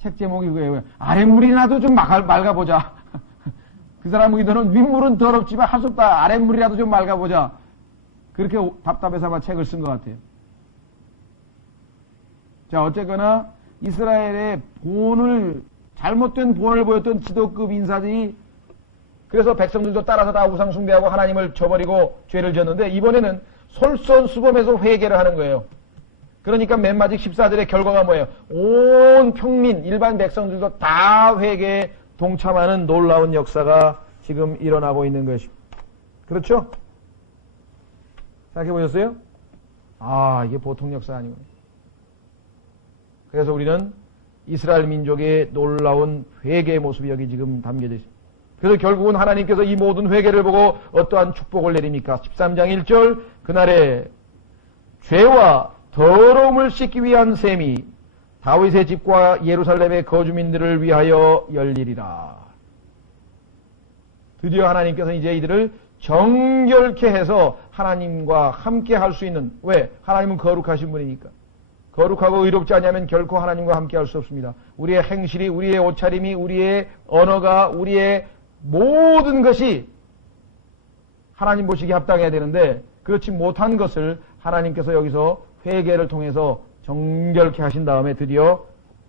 책 제목이 그거예요. 아랫물이라도 좀 맑아보자. 그 사람 의도는 윗물은 더럽지만 할 수 없다. 아랫물이라도 좀 맑아보자. 그렇게 답답해서 아마 책을 쓴 것 같아요. 자, 어쨌거나 이스라엘의 잘못된 본을 보였던 지도급 인사들이 그래서 백성들도 따라서 다 우상 숭배하고 하나님을 저버리고 죄를 지었는데 이번에는 솔선수범해서 회개를 하는 거예요. 그러니까 맨마직 14절의 결과가 뭐예요? 온 평민, 일반 백성들도 다 회개에 동참하는 놀라운 역사가 지금 일어나고 있는 것입니다. 그렇죠? 생각해 보셨어요? 아, 이게 보통 역사 아니구나. 그래서 우리는 이스라엘 민족의 놀라운 회개의 모습이 여기 지금 담겨져 있습니다. 그래서 결국은 하나님께서 이 모든 회개를 보고 어떠한 축복을 내립니까? 13장 1절 그날에 죄와 더러움을 씻기 위한 셈이 다윗의 집과 예루살렘의 거주민들을 위하여 열리리라. 드디어 하나님께서 이제 이들을 정결케 해서 하나님과 함께 할 수 있는, 왜? 하나님은 거룩하신 분이니까. 거룩하고 의롭지 않으면 결코 하나님과 함께 할 수 없습니다. 우리의 행실이, 우리의 옷차림이, 우리의 언어가, 우리의 모든 것이 하나님 보시기에 합당해야 되는데 그렇지 못한 것을 하나님께서 여기서 회개를 통해서 정결케 하신 다음에 드디어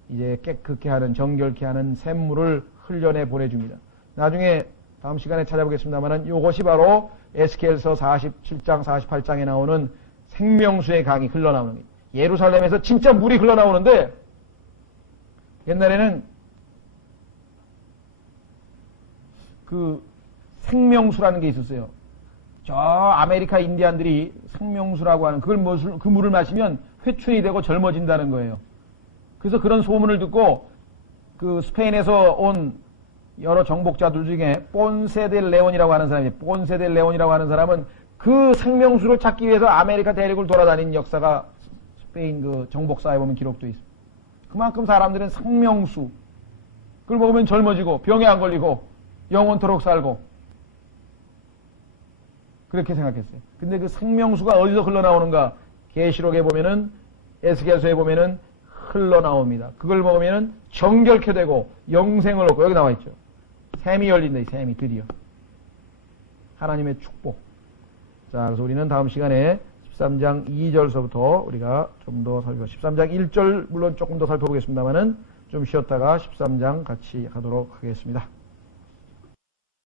이제 깨끗게 하는, 정결케 하는 샘물을 흘려내 보내줍니다. 나중에 다음 시간에 찾아보겠습니다만은 이것이 바로 에스겔서 47장, 48장에 나오는 생명수의 강이 흘러나오는 거예요. 예루살렘에서 진짜 물이 흘러나오는데 옛날에는 그 생명수라는 게 있었어요. 저 아메리카 인디안들이 생명수라고 하는 그 물을 마시면 회춘이 되고 젊어진다는 거예요. 그래서 그런 소문을 듣고 그 스페인에서 온 여러 정복자들 중에 본세 델 레온이라고 하는 사람이, 본세 델 레온이라고 하는 사람은 그 생명수를 찾기 위해서 아메리카 대륙을 돌아다닌 역사가 스페인 그 정복사에 보면 기록되어 있습니다. 그만큼 사람들은 생명수, 그걸 먹으면 젊어지고 병에 안 걸리고 영원토록 살고 그렇게 생각했어요. 근데 그 생명수가 어디서 흘러나오는가? 계시록에 보면은, 에스겔서에 보면은 흘러나옵니다. 그걸 먹으면은 정결케 되고 영생을 얻고, 여기 나와 있죠. 샘이 열린다, 이 샘이 드디어. 하나님의 축복. 자, 그래서 우리는 다음 시간에 13장 2절서부터 우리가 좀 더 13장 1절 물론 조금 더 살펴보겠습니다만은 좀 쉬었다가 13장 같이 하도록 하겠습니다.